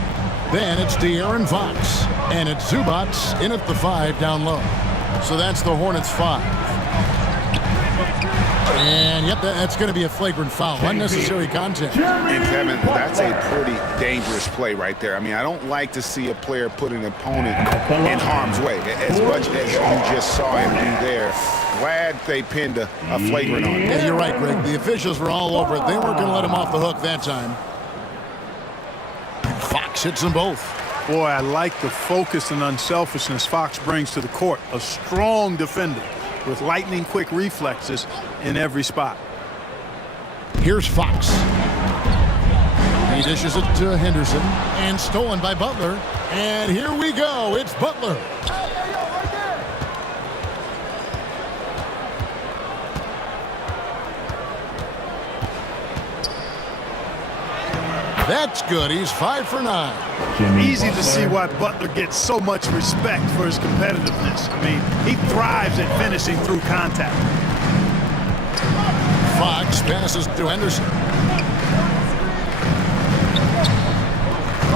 Then it's De'Aaron Fox. And it's Zubats in at the 5 down low. So that's the Hornets 5. And, yep, that's going to be a flagrant foul. Unnecessary contact. And, Kevin, that's a pretty dangerous play right there. I mean, I don't like to see a player put an opponent in harm's way, as much as you just saw him do there. Glad they pinned a flagrant on him. Yeah, you're right, Greg. The officials were all over it. They weren't going to let him off the hook that time. Fox hits them both. Boy, I like the focus and unselfishness Fox brings to the court. A strong defender with lightning-quick reflexes in every spot. Here's Fox. He dishes it to Henderson, and stolen by Butler. And here we go. It's Butler. That's good. He's 5 for 9. Easy to see why Butler gets so much respect for his competitiveness. I mean, he thrives at finishing through contact. Fox passes to Henderson.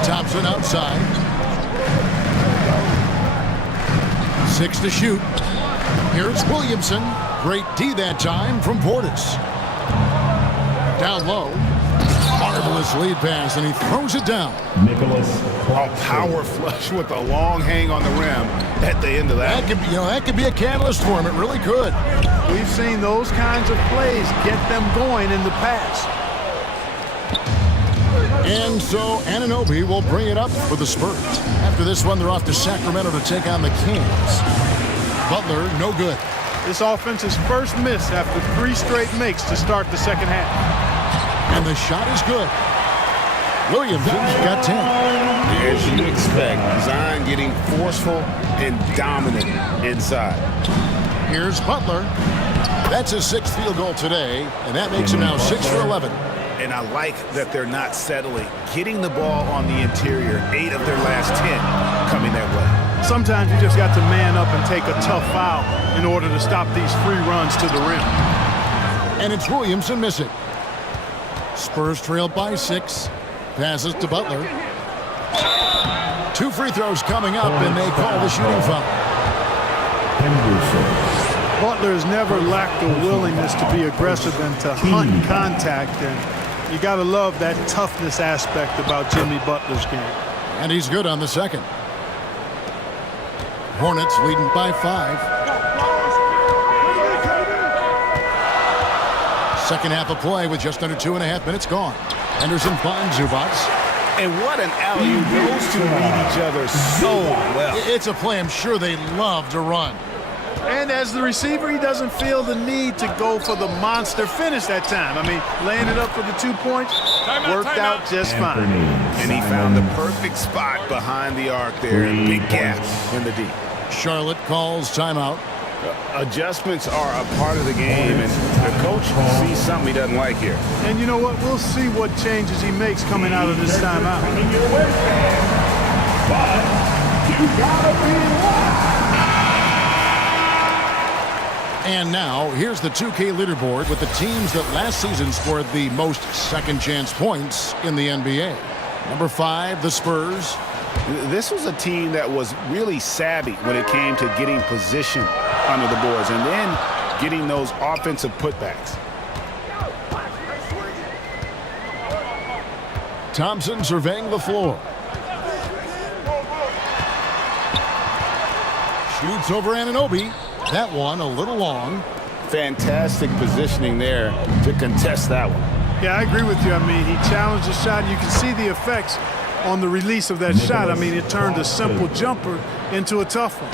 Thompson outside. 6 to shoot. Here's Williamson. Great D that time from Portis. Down low. Marvelous lead pass, and he throws it down. Nicholas. A power flush with a long hang on the rim at the end of that. That could be a catalyst for him. It really could. We've seen those kinds of plays get them going in the past. And so Anunoby will bring it up for the Spurs. After this one, they're off to Sacramento to take on the Kings. Butler, no good. This offense's first miss after 3 straight makes to start the second half. And the shot is good. Williamson's got 10. As you expect, Zion getting forceful and dominant inside. Here's Butler. That's his 6th field goal today, and that makes him now 6 for 11. And I like that they're not settling. Getting the ball on the interior, 8 of their last 10 coming that way. Sometimes you just got to man up and take a tough foul in order to stop these free runs to the rim. And it's Williamson missing. Spurs trailed by 6. Passes to Butler. 2 free throws coming up, and they call the shooting foul. Butler has never lacked the willingness to be aggressive and to hunt contact, and you got to love that toughness aspect about Jimmy Butler's game. And he's good on the second. Hornets leading by 5. Second half of play with just under 2.5 minutes gone. Henderson finds Zubats. And what an alley-oop. Those two read each other so well. It's a play I'm sure they love to run. And as the receiver, he doesn't feel the need to go for the monster finish that time. I mean, laying it up for the 2 points worked out just fine. And he found the perfect spot behind the arc there. Big gap in the D. Charlotte calls timeout. Adjustments are a part of the game, and the coach sees something he doesn't like here. And you know what? We'll see what changes he makes coming out of this timeout. But you gotta be live. And now, here's the 2K leaderboard with the teams that last season scored the most second-chance points in the NBA. Number 5, the Spurs. This was a team that was really savvy when it came to getting position under the boards and then getting those offensive putbacks. Thompson surveying the floor. Shoots over Anunoby. That one a little long. Fantastic positioning there to contest that one. Yeah, I agree with you. I mean, he challenged the shot. You can see the effects on the release of that shot. I mean, it turned a simple jumper into a tough one.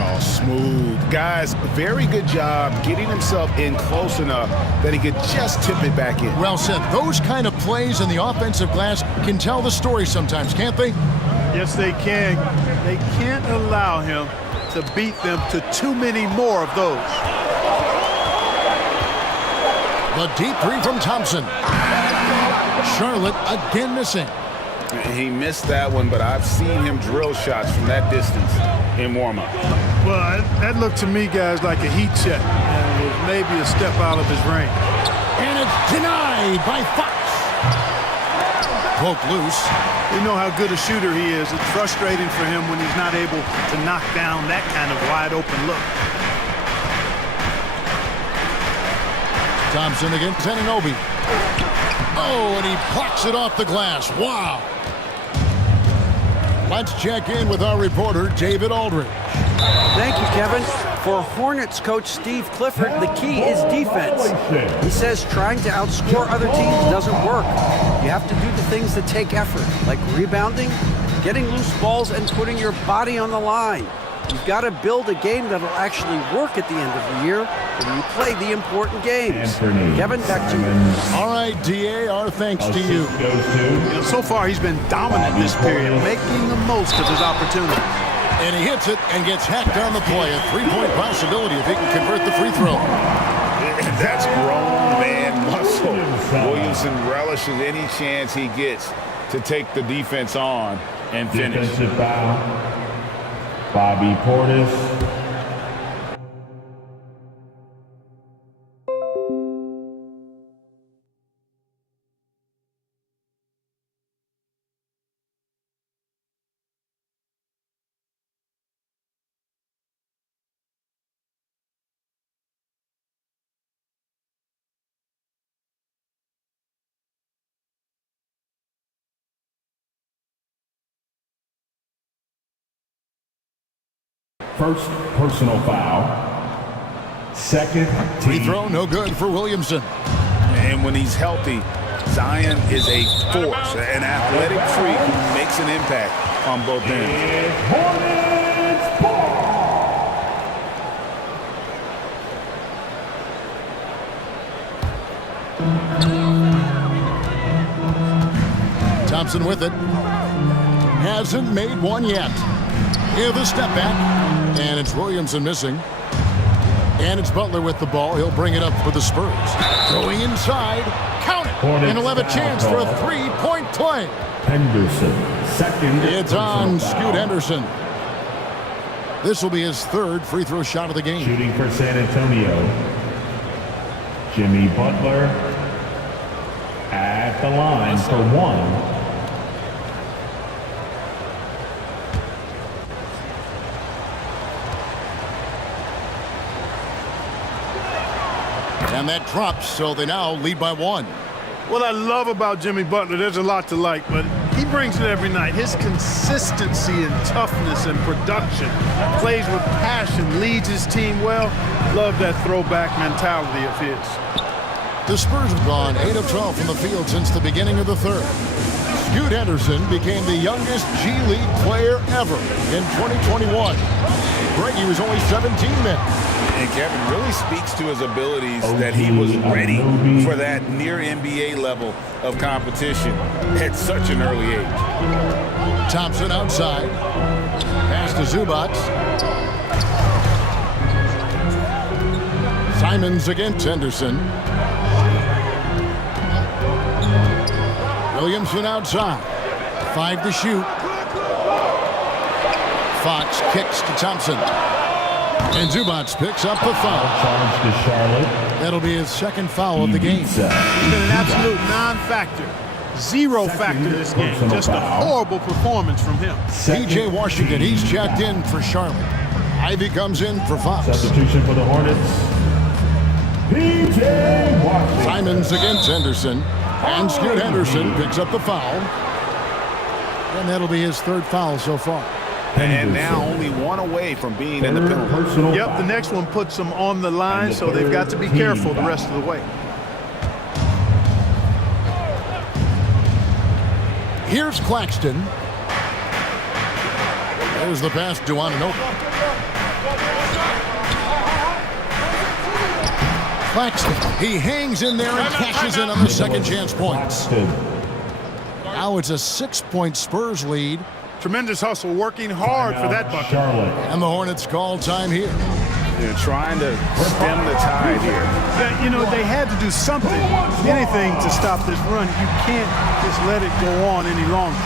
Oh, smooth. Guys, very good job getting himself in close enough that he could just tip it back in. Well said. Those kind of plays in the offensive glass can tell the story sometimes, can't they? Yes, they can. They can't allow him to beat them to too many more of those. The deep three from Thompson. Charlotte again missing. He missed that one, but I've seen him drill shots from that distance in warm-up. Well, that looked to me, guys, like a heat check, and it was maybe a step out of his range. And it's denied by Fox. Poke loose. We know how good a shooter he is. It's frustrating for him when he's not able to knock down that kind of wide-open look. Thompson against Anunoby. Oh, and he blocks it off the glass. Wow. Let's check in with our reporter, David Aldridge. Thank you, Kevin. For Hornets coach Steve Clifford, the key is defense. He says trying to outscore other teams doesn't work. You have to do the things that take effort, like rebounding, getting loose balls, and putting your body on the line. You've got to build a game that'll actually work at the end of the year when you play the important games. Kevin, back to you. All right, DA, our thanks to you. So far, he's been dominant this period, making the most of his opportunity. And he hits it and gets hacked on the play. A three-point possibility if he can convert the free throw. That's grown man muscle. Williamson relishes any chance he gets to take the defense on and finish. Defensive foul. Bobby Portis. First personal foul. Second free throw, no good for Williamson. And when he's healthy, Zion is a force, an athletic freak who makes an impact on both ends. Thompson with it. Hasn't made one yet. Here the step back, and it's Williamson missing. And it's Butler with the ball. He'll bring it up for the Spurs. Going inside, count it, and he'll have a chance for a three-point play. Henderson, second. It's on Scoot Henderson. This will be his third free throw shot of the game. Shooting for San Antonio, Jimmy Butler at the line for one. And that drops, so they now lead by one. What I love about Jimmy Butler, there's a lot to like, but he brings it every night. His consistency and toughness and production, plays with passion, leads his team well. Love that throwback mentality of his. The Spurs have gone 8 of 12 from the field since the beginning of the third. Scoot Henderson became the youngest G League player ever in 2021. Greggy was only 17 then. And Kevin really speaks to his abilities that he was ready for that near NBA level of competition at such an early age. Thompson outside. Pass to Zubac. Simons against Henderson. Williamson outside. 5 to shoot. Fox kicks to Thompson. And Zubats picks up the foul. Charge to Charlotte. That'll be his second foul of the game. He's been an absolute non-factor. Zero factor this game. Just a horrible performance from him. P.J. Washington, he's checked in for Charlotte. Ivy comes in for Fox. Substitution for the Hornets. P.J. Washington. Simons against Henderson. And Scoot Henderson picks up the foul. And that'll be his third foul so far. And now only one away from being in the penalty. Yep, the next one puts them on the line, so they've got to be careful the rest of the way. Here's Claxton. There's the pass to Ananobi. Claxton, he hangs in there and cashes in on the second chance points. Now it's a 6-point Spurs lead. Tremendous hustle, working hard for that bucket. And the Hornets call time here. They're trying to stem the tide here. Yeah, you know, they had to do something, anything to stop this run. You can't just let it go on any longer.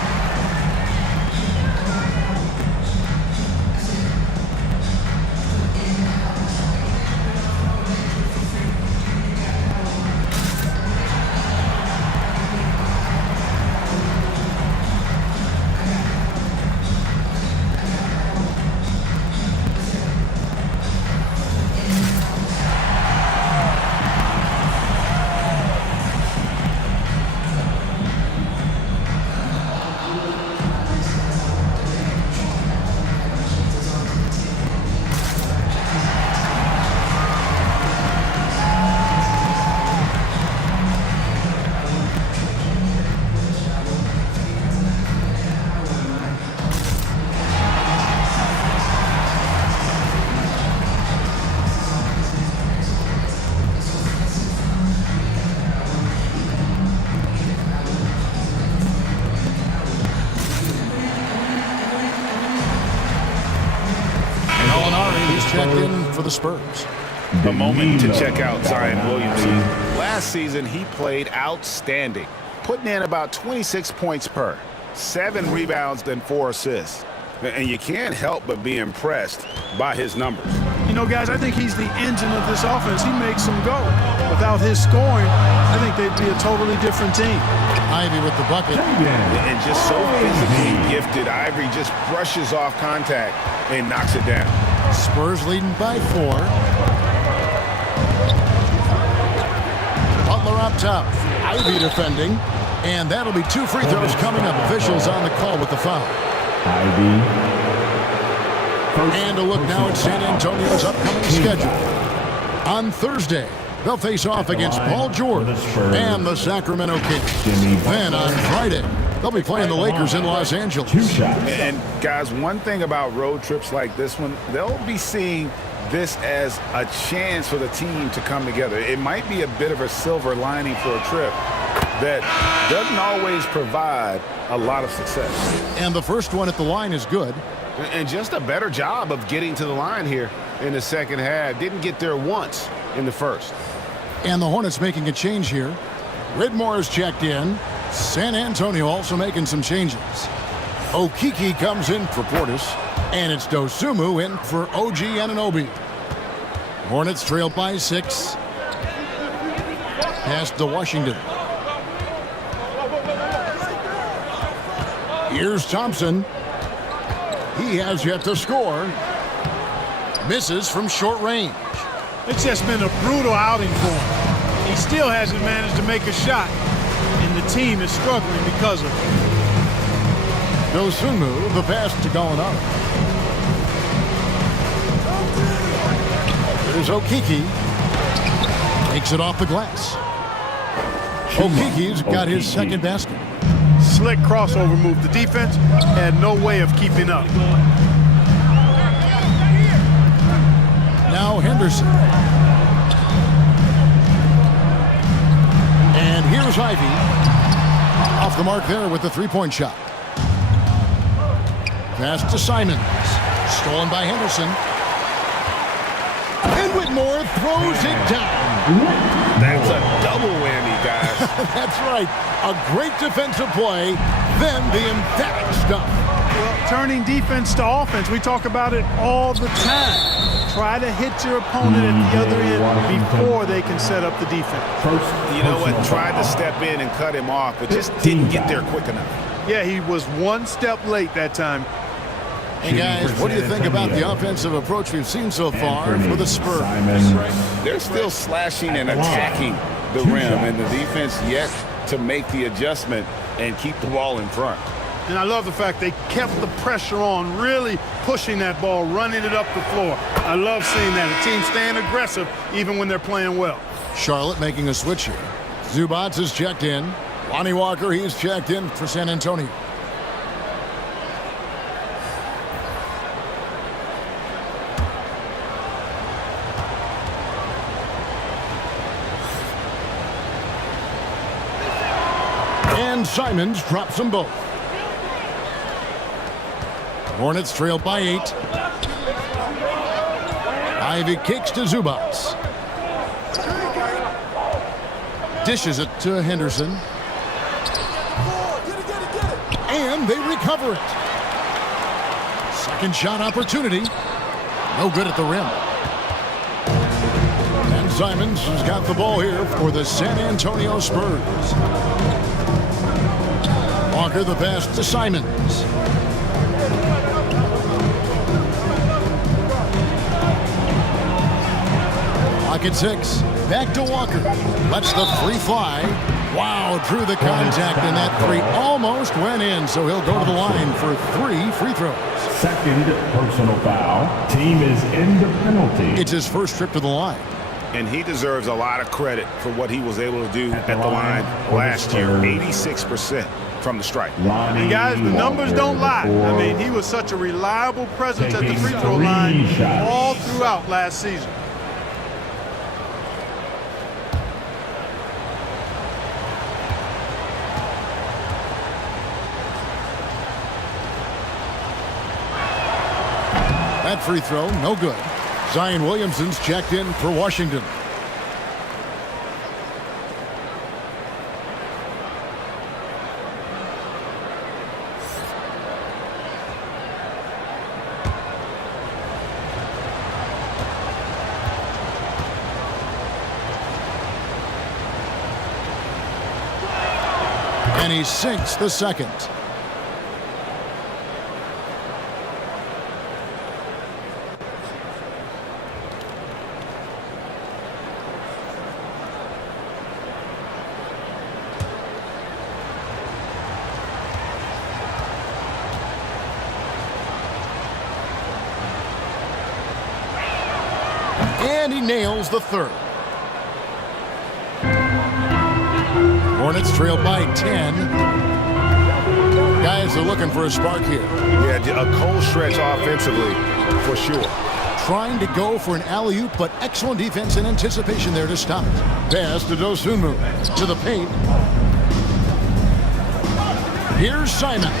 Checked in for the Spurs. A moment to check out Zion Williamson. Last season, he played outstanding, putting in about 26 points per, 7 rebounds and 4 assists. And you can't help but be impressed by his numbers. You know, guys, I think he's the engine of this offense. He makes them go. Without his scoring, I think they'd be a totally different team. Ivy with the bucket. And just so physically gifted, Ivory just brushes off contact and knocks it down. Spurs leading by 4. Butler up top. Ivy defending. And that'll be 2 free throws coming up. Officials on the call with the foul. Ivy. And a look now at San Antonio's upcoming schedule. On Thursday, they'll face off against Paul George and the Sacramento Kings. Then on Friday, they'll be playing the Lakers in Los Angeles. And guys, one thing about road trips like this one, they'll be seeing this as a chance for the team to come together. It might be a bit of a silver lining for a trip that doesn't always provide a lot of success. And the first one at the line is good. And just a better job of getting to the line here in the second half. Didn't get there once in the first. And the Hornets making a change here. Ridmore is checked in. San Antonio also making some changes. Okiki comes in for Portis. And it's Dosumu in for OG Anunoby. Hornets trail by 6. Pass to Washington. Here's Thompson. He has yet to score. Misses from short range. It's just been a brutal outing for him. He still hasn't managed to make a shot, and the team is struggling because of it. Dosunmu, the pass to Gallinari. There's Okiki. Takes it off the glass. Okiki's got his second basket. Slick crossover move. The defense had no way of keeping up. Now Henderson. And here's Ivy. Off the mark there with the three-point shot. Pass to Simons. Stolen by Henderson. And Whitmore throws it down. That's a double whammy, guys. That's right. A great defensive play, then the emphatic stuff. Well, turning defense to offense, we talk about it all the time. Try to hit your opponent at the other end before they can set up the defense. You know what? Tried to step in and cut him off, but just didn't get there quick enough. Yeah, he was one step late that time. Hey guys, what do you think about the offensive approach we've seen so far for the Spurs? They're still slashing and attacking the rim, and the defense yet to make the adjustment and keep the ball in front. And I love the fact they kept the pressure on, really pushing that ball, running it up the floor. I love seeing that. A team staying aggressive even when they're playing well. Charlotte making a switch here. Zubats is checked in. Lonnie Walker, he's checked in for San Antonio. And Simons drops them both. Hornets trail by 8. Ivy kicks to Zubats. Dishes it to Henderson. And they recover it. Second shot opportunity. No good at the rim. And Simons has got the ball here for the San Antonio Spurs. Walker the pass to Simons. Clock at 6. Back to Walker. Lets the free fly. Wow, drew the contact, and that three almost went in, so he'll go to the line for 3 free throws. Second personal foul. Team is in the penalty. It's his first trip to the line. And he deserves a lot of credit for what he was able to do at the line last year. 86% from the stripe. And guys, the numbers don't lie. I mean, he was such a reliable presence at the free throw line all throughout last season. That free throw, no good. Zion Williamson's checked in for Washington. And he sinks the second. And he nails the third. Hornets trail by 10. Guys are looking for a spark here. Yeah, a cold stretch offensively, for sure. Trying to go for an alley-oop, but excellent defense and anticipation there to stop it. Pass to Dosunmu. To the paint. Here's Simons.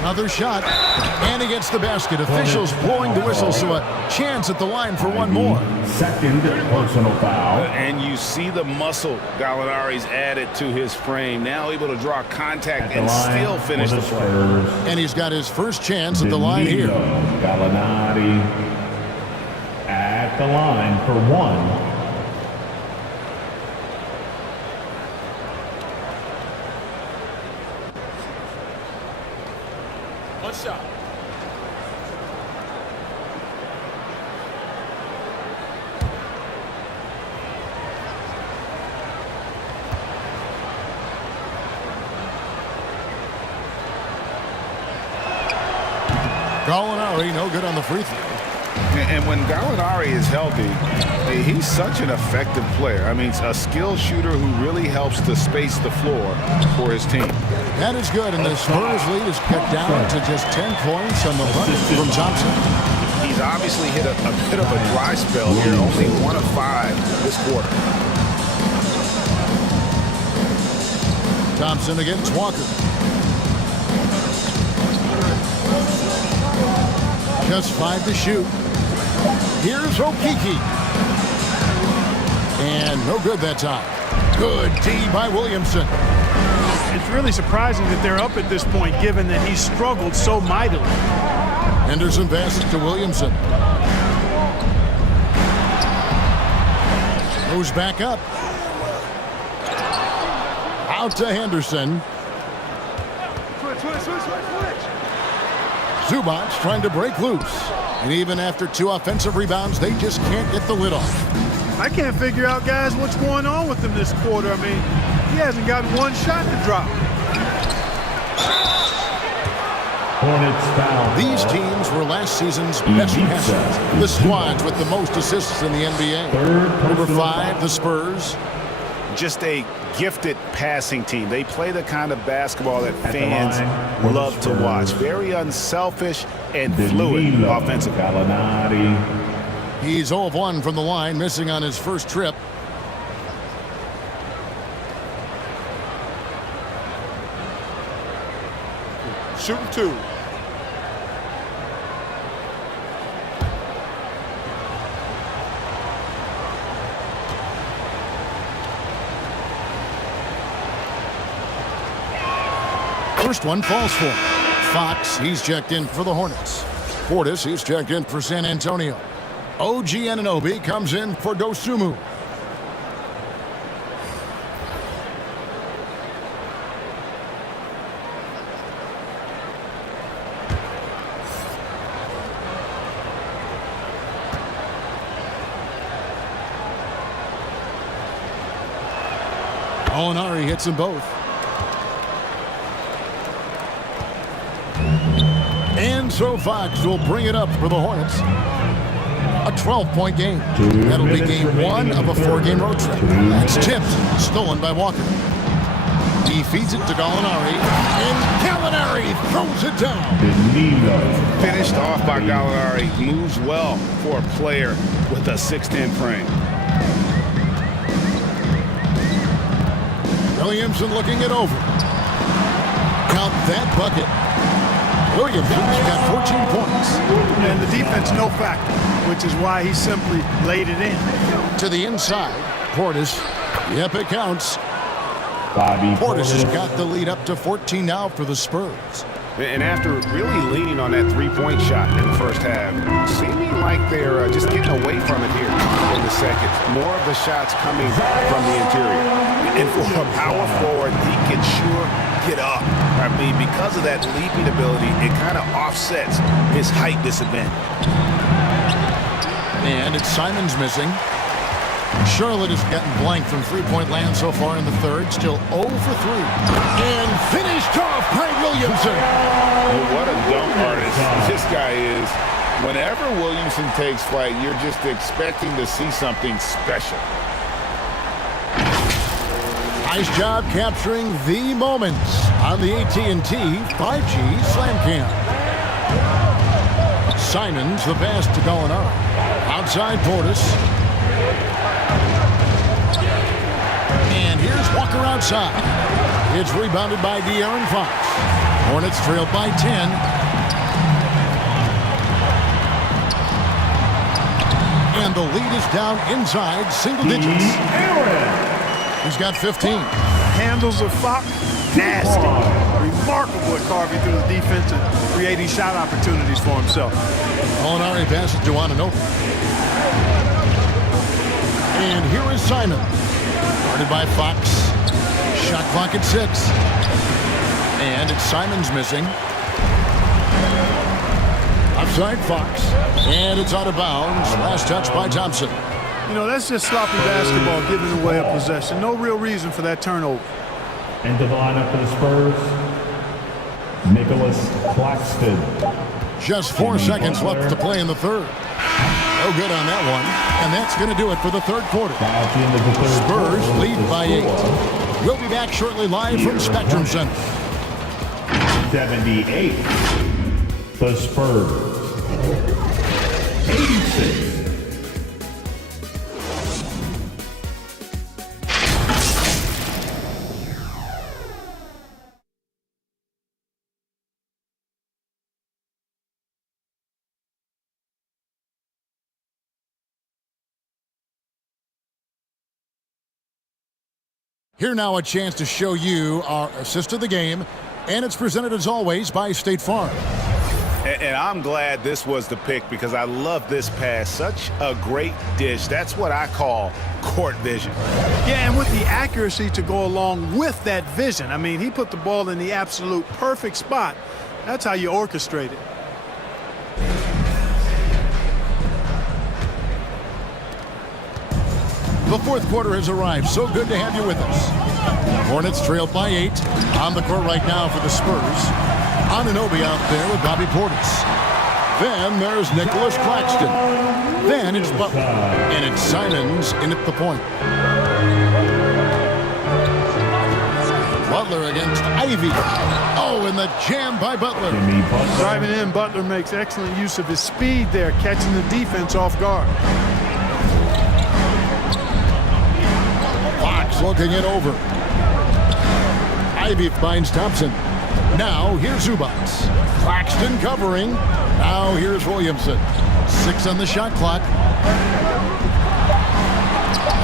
Another shot, and he gets the basket. Officials blowing the whistle, so a chance at the line for one more. Second personal foul. And you see the muscle Gallinari's added to his frame. Now able to draw contact and still finish the play. And he's got his first chance at the line here. Gallinari at the line for 1. Shot. Gallinari, no good on the free throw. And when Gallinari is healthy, he's such an effective player. I mean, a skilled shooter who really helps to space the floor for his team. That is good, and the Spurs lead is cut down to just 10 points on the run from Thompson. He's obviously hit a bit of a dry spell here, only 1 of 5 this quarter. Thompson against Walker. Just 5 to shoot. Here's Okiki. And no good that time. Good D by Williamson. It's really surprising that they're up at this point, given that he struggled so mightily. Henderson passes to Williamson. Moves back up. Out to Henderson. Zubac trying to break loose. And even after 2 offensive rebounds, they just can't get the lid off. I can't figure out, guys, what's going on with him this quarter. I mean, he hasn't gotten one shot to drop. Hornets foul. These teams were last season's best passers. The squads with the most assists in the NBA. Number 5, the Spurs. Just a gifted passing team. They play the kind of basketball that fans love to watch. Very unselfish and fluid offensively. He's 0 of 1 from the line, missing on his first trip. Shooting 2. First one falls for him. Fox, he's checked in for the Hornets. Portis, he's checked in for San Antonio. OG Anunoby comes in for Dosunmu. Molinari hits them both. And so Fox will bring it up for the Hornets. A 12-point game. That'll be game 1 of a 4-game road trip. It's tipped, stolen by Walker. He feeds it to Gallinari, and Gallinari throws it down. Finished off by Gallinari. Moves well for a player with a 6'10" frame. Williamson looking it over. Count that bucket. Williamson's got 14 points. And the defense no factor, which is why he simply laid it in. To the inside, Portis. Yep, it counts. Portis has got the lead up to 14 now for the Spurs. And after really leaning on that three-point shot in the first half, seeming like they're just getting away from it here in the second. More of the shots coming from the interior. And for a power forward, he can sure get up. I mean, because of that leaping ability, it kind of offsets his height disadvantage. And it's Simons missing. Charlotte has gotten blank from three-point land so far in the third. Still 0 for 3. And finished off by Williamson. Well, what a dunk artist this guy is. Whenever Williamson takes flight, you're just expecting to see something special. Nice job capturing the moments on the AT&T 5G Slam Cam. Simons, the pass to Gallinari. Outside Portis. And here's Walker outside. It's rebounded by De'Aaron Fox. Hornets trailed by 10. And the lead is down inside single digits. He's got 15. Handles of Fox, nasty. Remarkable at carving through the defense and creating shot opportunities for himself. Molinari passes to Anunoby. And here is Simon. Guarded by Fox. Shot clock at 6. And it's Simons missing. Outside Fox. And it's out of bounds. Last touch by Thompson. You know, that's just sloppy basketball, giving away a possession. No real reason for that turnover. Into the lineup for the Spurs, Nicholas Claxton. Just 4 seconds left to play in the third. No good on that one. And that's going to do it for the third quarter. Spurs lead by 8. We'll be back shortly live from Spectrum Center. 78. The Spurs. 86. Here now a chance to show you our assist of the game, and it's presented as always by State Farm. And I'm glad this was the pick because I love this pass. Such a great dish. That's what I call court vision. Yeah, and with the accuracy to go along with that vision. I mean, he put the ball in the absolute perfect spot. That's how you orchestrate it. The fourth quarter has arrived. So good to have you with us. Hornets trailed by 8. On the court right now for the Spurs. Anunoby out there with Bobby Portis. Then there's Nicholas Claxton. Then it's Butler. And it's Simons in at the point. Butler against Ivy. Oh, and the jam by Butler. Driving in, Butler makes excellent use of his speed there, catching the defense off guard. Fox looking it over. Ivy finds Thompson. Now here's Zubats. Claxton covering. Now here's Williamson. 6 on the shot clock.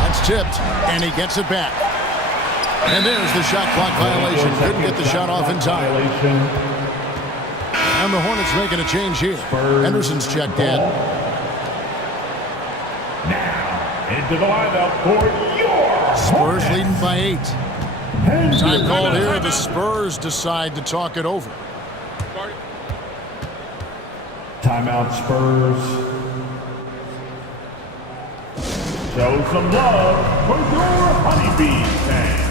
That's tipped, and he gets it back. And there's the shot clock violation. Couldn't get the shot off in time. And the Hornets making a change here. Henderson's checked in. Now into the lineup for your Spurs leading by 8. Time called here. The Spurs decide to talk it over. Timeout Spurs. Show some love for your Honeybees fans.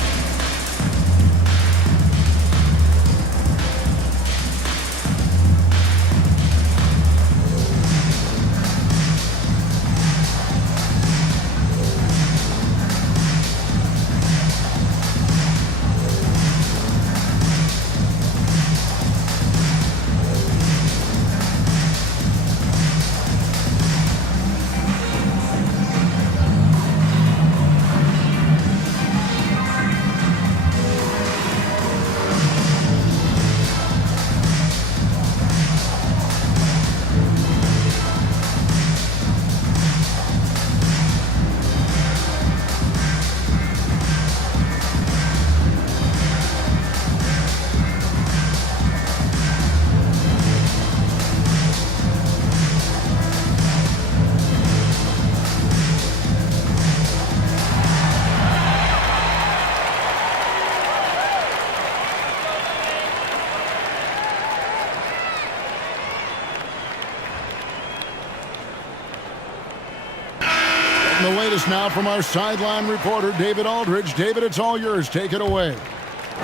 The latest now from our sideline reporter, David Aldridge. David, it's all yours. Take it away.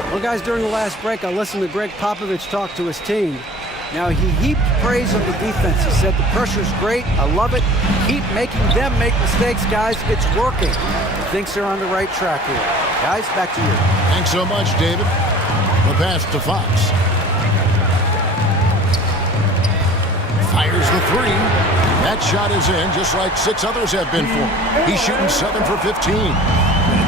Well, guys, during the last break, I listened to Greg Popovich talk to his team. Now, he heaped praise on the defense. He said the pressure's great. I love it. Keep making them make mistakes, guys. It's working. He thinks they're on the right track here. Guys, back to you. Thanks so much, David. The pass to Fox. Fires the 3. That shot is in, just like 6 others have been for. He's shooting 7 for 15.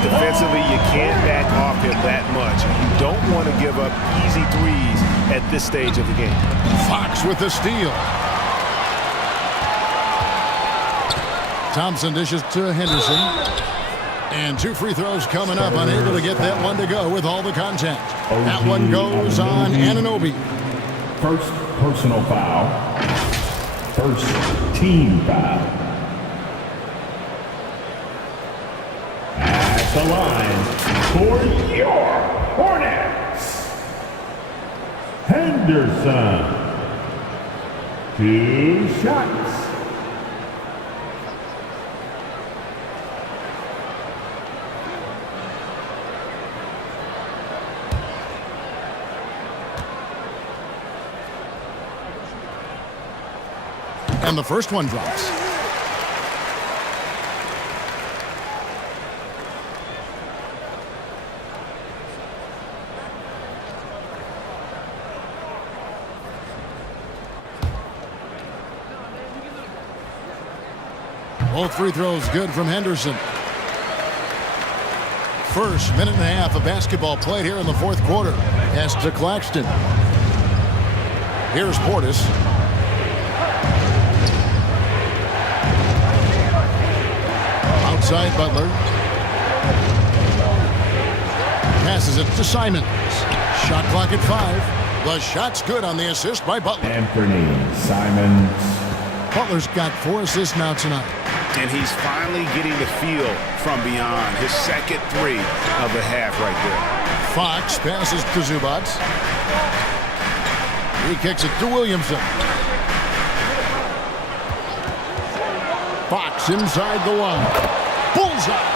Defensively, you can't back off him that much. You don't want to give up easy threes at this stage of the game. Fox with the steal. Thompson dishes to Henderson. And 2 free throws coming up, unable to get that one to go with all the contact. That one goes on Anunoby. First personal foul. First team foul. At the line for your Hornets, Henderson. 2 shots. And the first one drops. Both free throws good from Henderson. First minute and a half of basketball played here in the fourth quarter. Pass to Claxton. Here's Portis. Outside Butler. Passes it to Simons. Shot clock at 5. The shot's good on the assist by Butler. Anthony Simons. Butler's got 4 assists now tonight. And he's finally getting the feel from beyond. His second 3 of the half right there. Fox passes to Zubac. He kicks it to Williamson. Fox inside the line. Bullseye.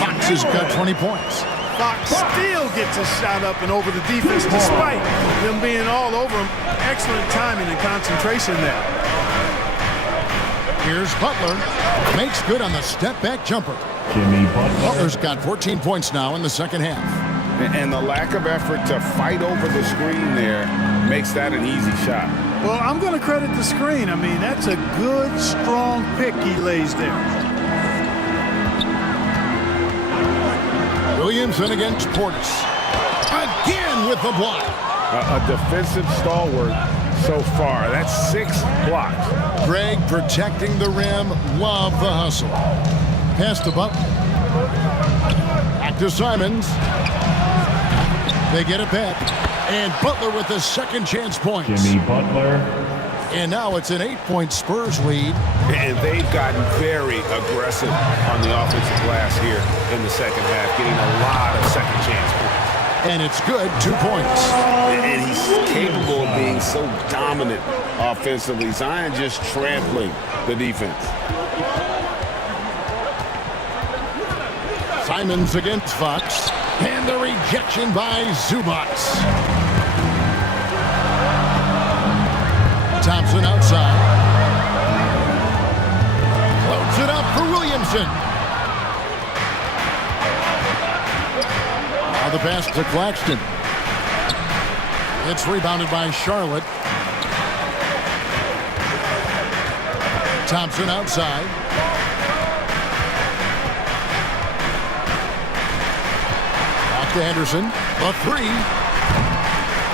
Fox has got 20 points. Fox still gets his shot up and over the defense despite them being all over him. Excellent timing and concentration there. Here's Butler. Makes good on the step-back jumper. Jimmy Butler. Butler's got 14 points now in the second half. And the lack of effort to fight over the screen there makes that an easy shot. Well, I'm going to credit the screen. I mean, that's a good, strong pick he lays there. Williamson against Portis. Again with the block. A defensive stalwart so far. That's 6 blocks. Greg protecting the rim. Love the hustle. Pass to Butler. Back to Simons. They get it back. And Butler with the second chance points. Jimmy Butler. And now it's an 8-point Spurs lead. And they've gotten very aggressive on the offensive glass here in the second half, getting a lot of second chance points. And it's good, 2 points. And he's capable of being so dominant offensively. Zion just trampling the defense. Simons against Fox. And the rejection by Zubac. Thompson outside. Loads it up for Williamson. Now the pass to Claxton. It's rebounded by Charlotte. Thompson outside. Off to Henderson. A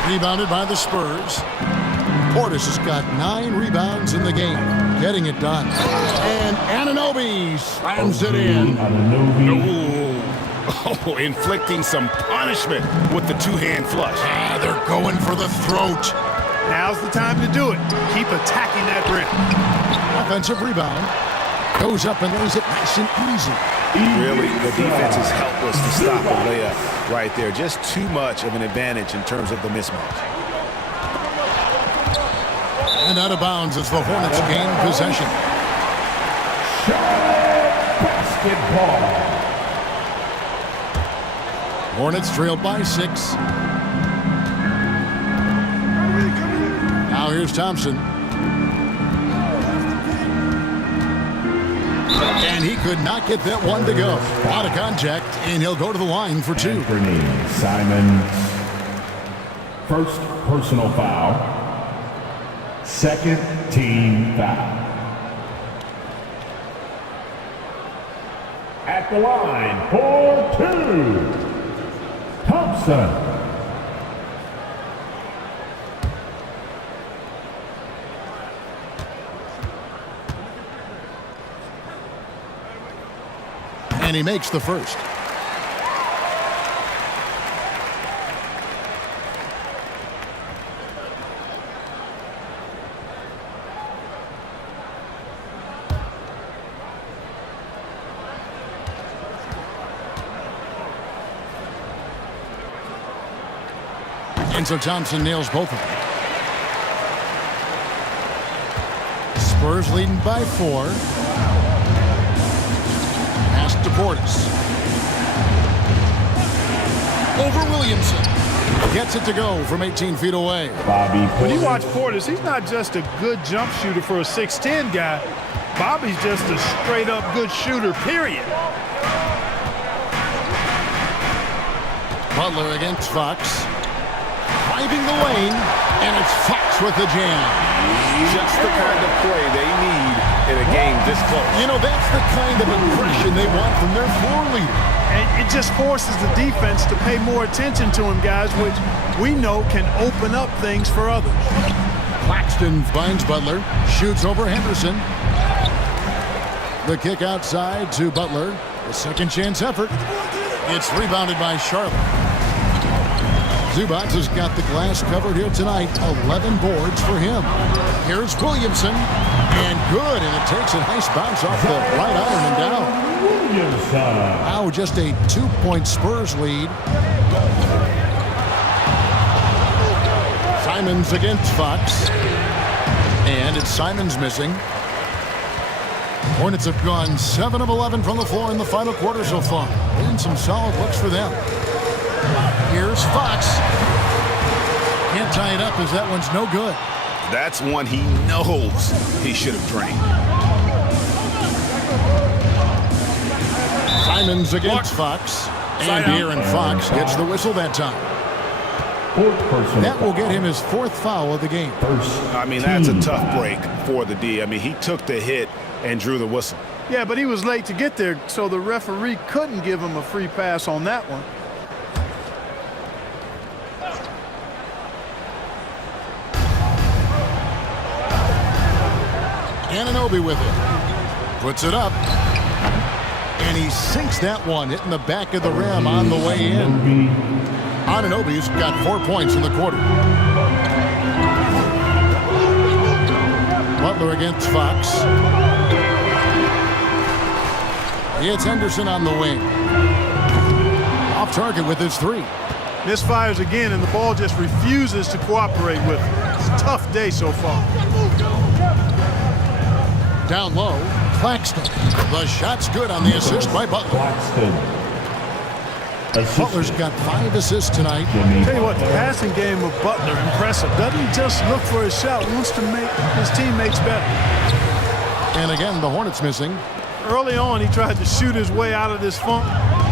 3. Rebounded by the Spurs. Portis has got 9 rebounds in the game, getting it done. And Anunoby slams it in. Oh, inflicting some punishment with the 2-hand flush. They're going for the throat. Now's the time to do it. Keep attacking that rim. Offensive rebound. Goes up and lays it nice and easy. Really, the defense is helpless to stop the layup right there. Just too much of an advantage in terms of the mismatch. And out of bounds as the Hornets gain possession. Basketball. Hornets trailed by 6. Now here's Thompson. And he could not get that one to go. Out of contact, and he'll go to the line for 2. Anthony Simons. First personal foul. Second team foul. At the line for 2, Thompson. And he makes the first. And so Thompson nails both of them. Spurs leading by 4. Pass to Portis. Over Williamson. Gets it to go from 18 feet away. When you watch Portis, he's not just a good jump shooter for a 6'10 guy. Bobby's just a straight-up good shooter, period. Butler against Fox. Driving the lane, and it's Fox with the jam. Just the kind of play they need in a game this close. You know, that's the kind of impression they want from their floor leader. And it just forces the defense to pay more attention to him, guys, which we know can open up things for others. Claxton finds Butler, shoots over Henderson. The kick outside to Butler. The second chance effort. It's rebounded by Charlotte. Zubats has got the glass covered here tonight. 11 boards for him. Here's Williamson. And good, and it takes a nice bounce off the right iron and down. Williamson. Now just a 2-point Spurs lead. Simons against Fox. And it's Simons missing. Hornets have gone 7 of 11 from the floor in the final quarter so far. And some solid looks for them. Here's Fox. Can't tie it up as that one's no good. That's one he knows he should have drained. Simons against Fox. And Aaron Fox gets the whistle that time. That will get him his 4th foul of the game. I mean, that's a tough break for the D. I mean, he took the hit and drew the whistle. Yeah, but he was late to get there, so the referee couldn't give him a free pass on that one. Anunoby with it. Puts it up. And he sinks that one, hitting the back of the rim on the way in. Anunoby's got 4 points in the quarter. Butler against Fox. It's Henderson on the wing. Off target with his 3. Misfires again, and the ball just refuses to cooperate with him. It's a tough day so far. Down low, Claxton. The shot's good on the assist by Butler. Butler's got 5 assists tonight. Tell you what, the passing game of Butler, impressive. Doesn't just look for his shot, wants to make his teammates better. And again, the Hornets missing. Early on, he tried to shoot his way out of this funk,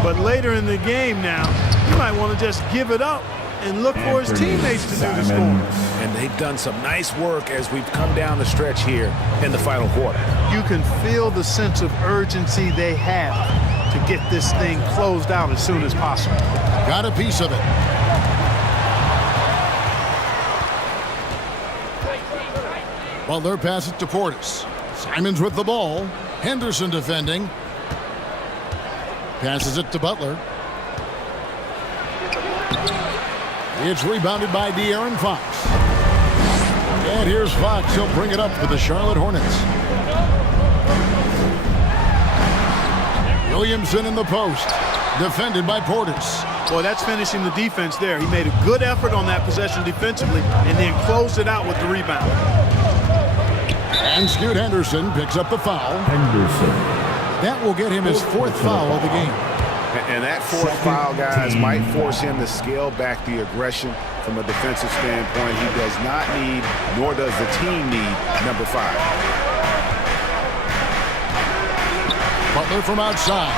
but later in the game now, he might want to just give it up and look for his teammates to do the scoring. And they've done some nice work as we've come down the stretch here in the final quarter. You can feel the sense of urgency they have to get this thing closed out as soon as possible. Got a piece of it. Butler passes to Portis. Simons with the ball. Henderson defending. Passes it to Butler. It's rebounded by De'Aaron Fox. And here's Fox. He'll bring it up for the Charlotte Hornets. Williamson in the post. Defended by Portis. Boy, that's finishing the defense there. He made a good effort on that possession defensively and then closed it out with the rebound. And Scoot Henderson picks up the foul. Henderson. That will get him his 4th foul of the game. And that 4th foul, guys, might force him to scale back the aggression from a defensive standpoint. He does not need, nor does the team need, number 5. Butler from outside.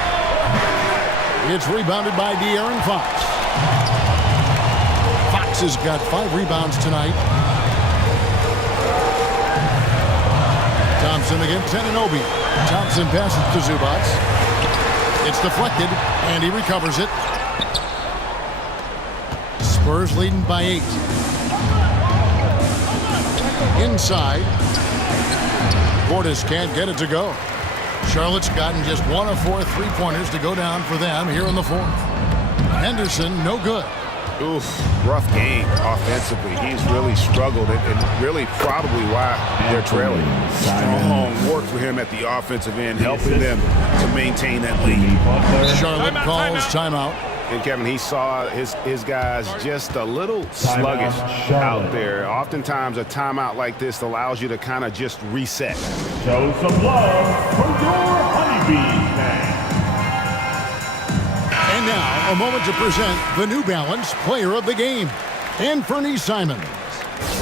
It's rebounded by De'Aaron Fox. Fox has got 5 rebounds tonight. Thompson against Anunoby. Thompson passes to Zubats. It's deflected, and he recovers it. Spurs leading by 8. Inside. Portis can't get it to go. Charlotte's gotten just 1 of 4 3-pointers to go down for them here in the 4th. Henderson, no good. Oof, rough game offensively. He's really struggled, and really probably why they're trailing. Strong work for him at the offensive end, helping them to maintain that lead. Charlotte calls timeout. And Kevin, he saw his guys just a little sluggish out there. Oftentimes a timeout like this allows you to kind of just reset. Show some love for your Honeybees fans. And now, a moment to present the New Balance Player of the Game, Anthony Simons.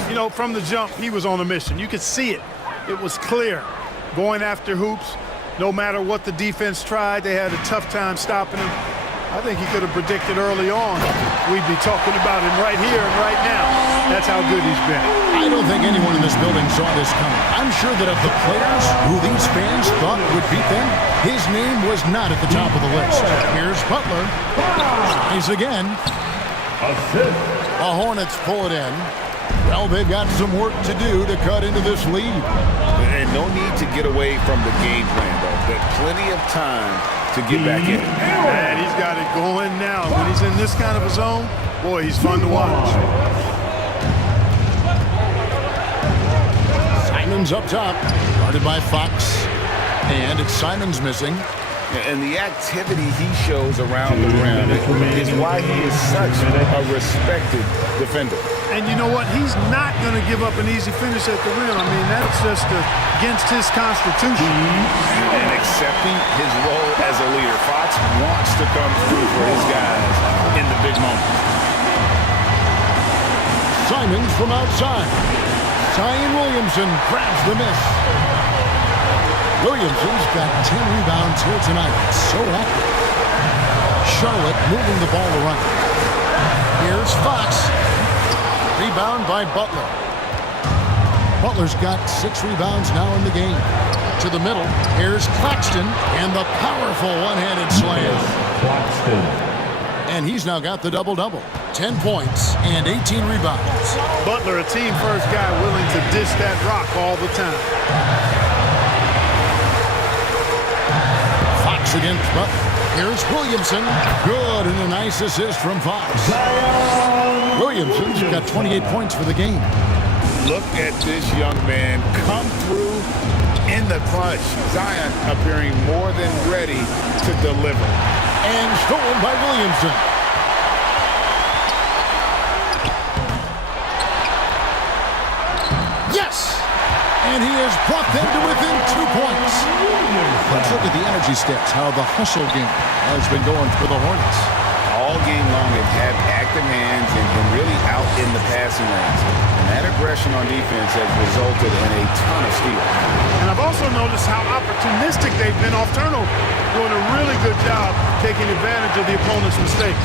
You know, from the jump, he was on a mission. You could see it. It was clear. Going after hoops, no matter what the defense tried, they had a tough time stopping him. I think he could have predicted early on we'd be talking about him right here and right now. That's how good he's been. I don't think anyone in this building saw this coming. I'm sure that of the players who these fans thought would beat them, his name was not at the top of the list. Here's Butler. He's again. Assist. The Hornets pull it in. Well, they've got some work to do to cut into this lead. And no need to get away from the game plan, though. But plenty of time to get back in. Man, he's got it going now. When he's in this kind of a zone, boy, he's fun to watch. Simons up top, guarded by Fox. And it's Simons missing. And the activity he shows around the rim is why he is such a respected defender. And you know what? He's not going to give up an easy finish at the rim. I mean, that's just against his constitution. And accepting his role as a leader. Fox wants to come through for his guys in the big moments. Simons from outside. Zion Williamson grabs the miss. Williamson's got 10 rebounds here tonight. So active. Charlotte moving the ball around. Here's Fox. Rebound by Butler. Butler's got 6 rebounds now in the game. To the middle. Here's Claxton. And the powerful one-handed slam. Claxton. And he's now got the double-double. 10 points and 18 rebounds. Butler, a team-first guy willing to dish that rock all the time. Against Butler. Here's Williamson. Good, and a nice assist from Fox. Williamson's got 28 points for the game. Look at this young man come through in the clutch. Zion appearing more than ready to deliver. And stolen by Williamson. Yes! And he has brought them to within 2 points. Let's look at the energy stats, how the hustle game has been going for the Hornets. All game long, they've had active hands and been really out in the passing lanes. And that aggression on defense has resulted in a ton of steals. And I've also noticed how opportunistic they've been off turnover. Doing a really good job taking advantage of the opponent's mistakes.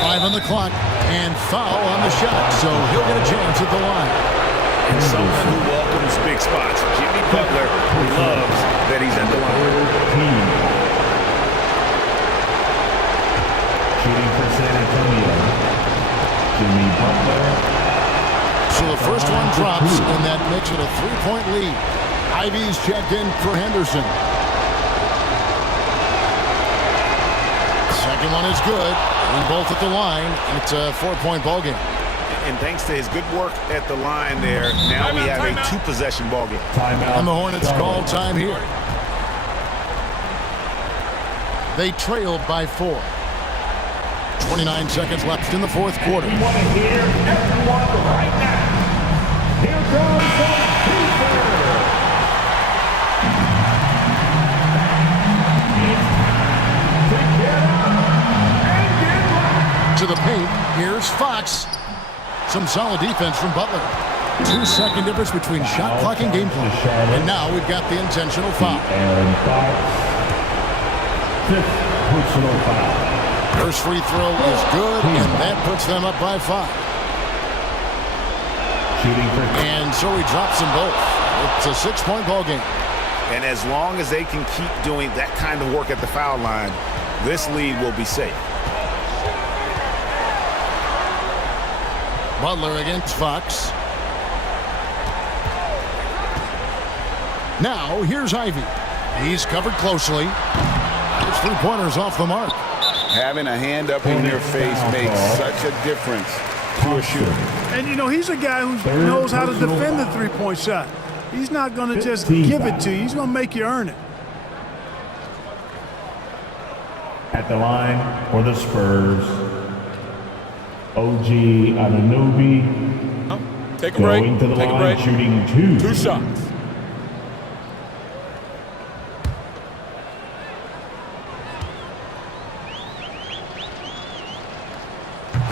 5 on the clock and foul on the shot, so he'll get a chance at the line. And someone who welcomes big spots. Jimmy Butler loves that he's at the line. Shooting for San Antonio, Jimmy Butler. So the first one drops, and that makes it a 3-point lead. Ivy's checked in for Henderson. Second one is good. And both at the line. It's a 4-point ball game. And thanks to his good work at the line there, now we have a 2-possession ball game. And the Hornets call time here. They trailed by 4. 29 seconds left in the fourth quarter. We want to hear everyone right now. Here comes the keeper. To the paint, here's Fox. Some solid defense from Butler. 2-second difference between shot clock and game clock. And now we've got the intentional foul. And Fox, 5th personal foul. First free throw is good, and that puts them up by 5. Shooting for. And so he drops them both. It's a 6-point ball game. And as long as they can keep doing that kind of work at the foul line, this lead will be safe. Butler against Fox. Now, here's Ivy. He's covered closely. His 3-pointer's off the mark. Having a hand up in your face makes such a difference to a shooter. And, you know, he's a guy who knows how to defend the 3-point shot. He's not going to just give it to you. He's going to make you earn it. At the line for the Spurs, OG Anunoby. Take a break. Going to the Take a line, break. shooting 2. 2 shots.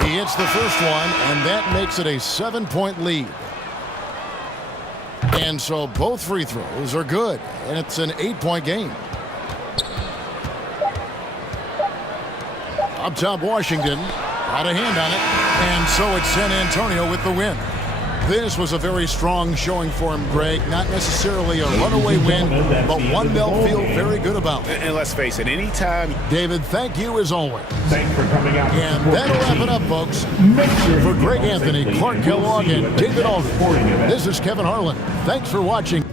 He hits the first one, and that makes it a 7-point lead. And so both free throws are good, and it's an 8-point game. Up top, Washington. Got a hand on it. And so it's San Antonio with the win. This was a very strong showing for him, Greg. Not necessarily a runaway win, but one they'll feel very good about. And let's face it, anytime... David, thank you as always. Thanks for coming out. And that'll wrap it up, folks. For Greg Anthony, Clark Kellogg, and David Aldridge, this is Kevin Harlan. Thanks for watching.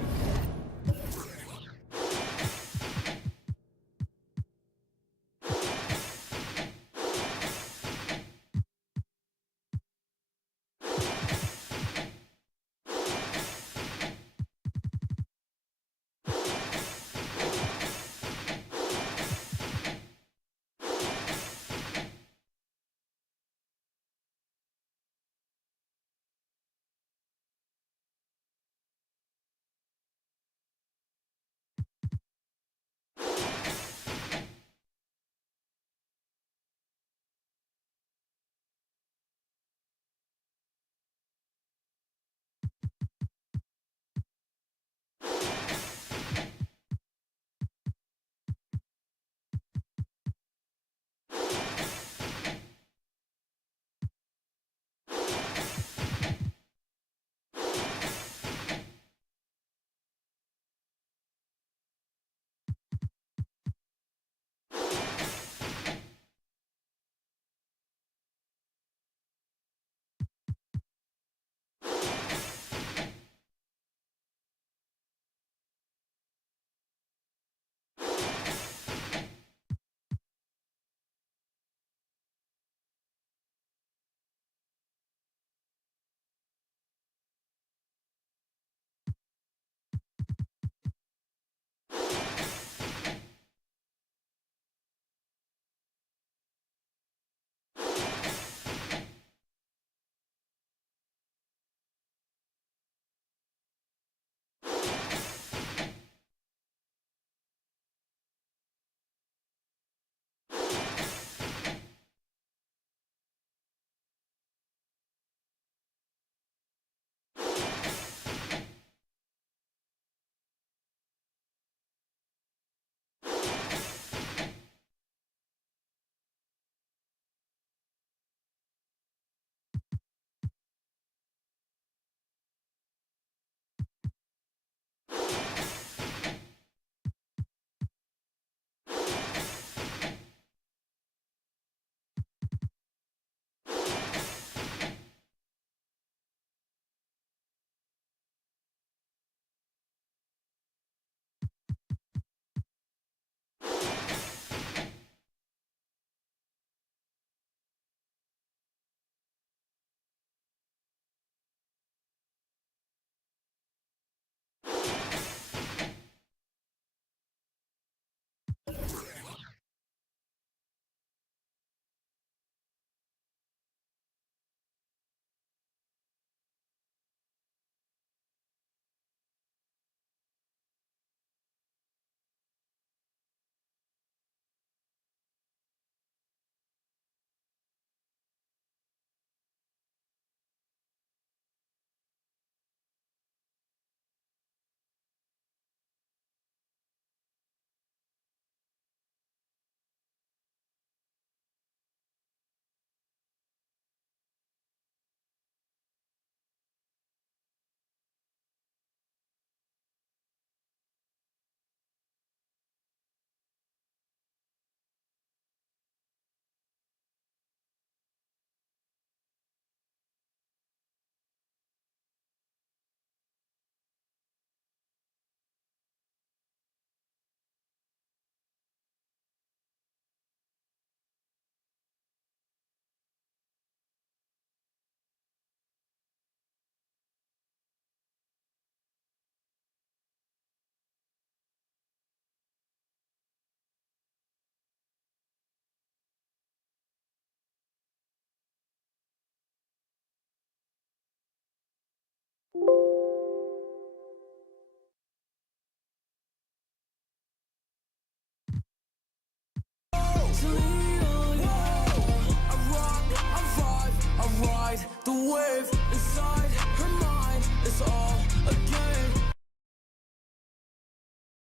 The wave inside her mind is all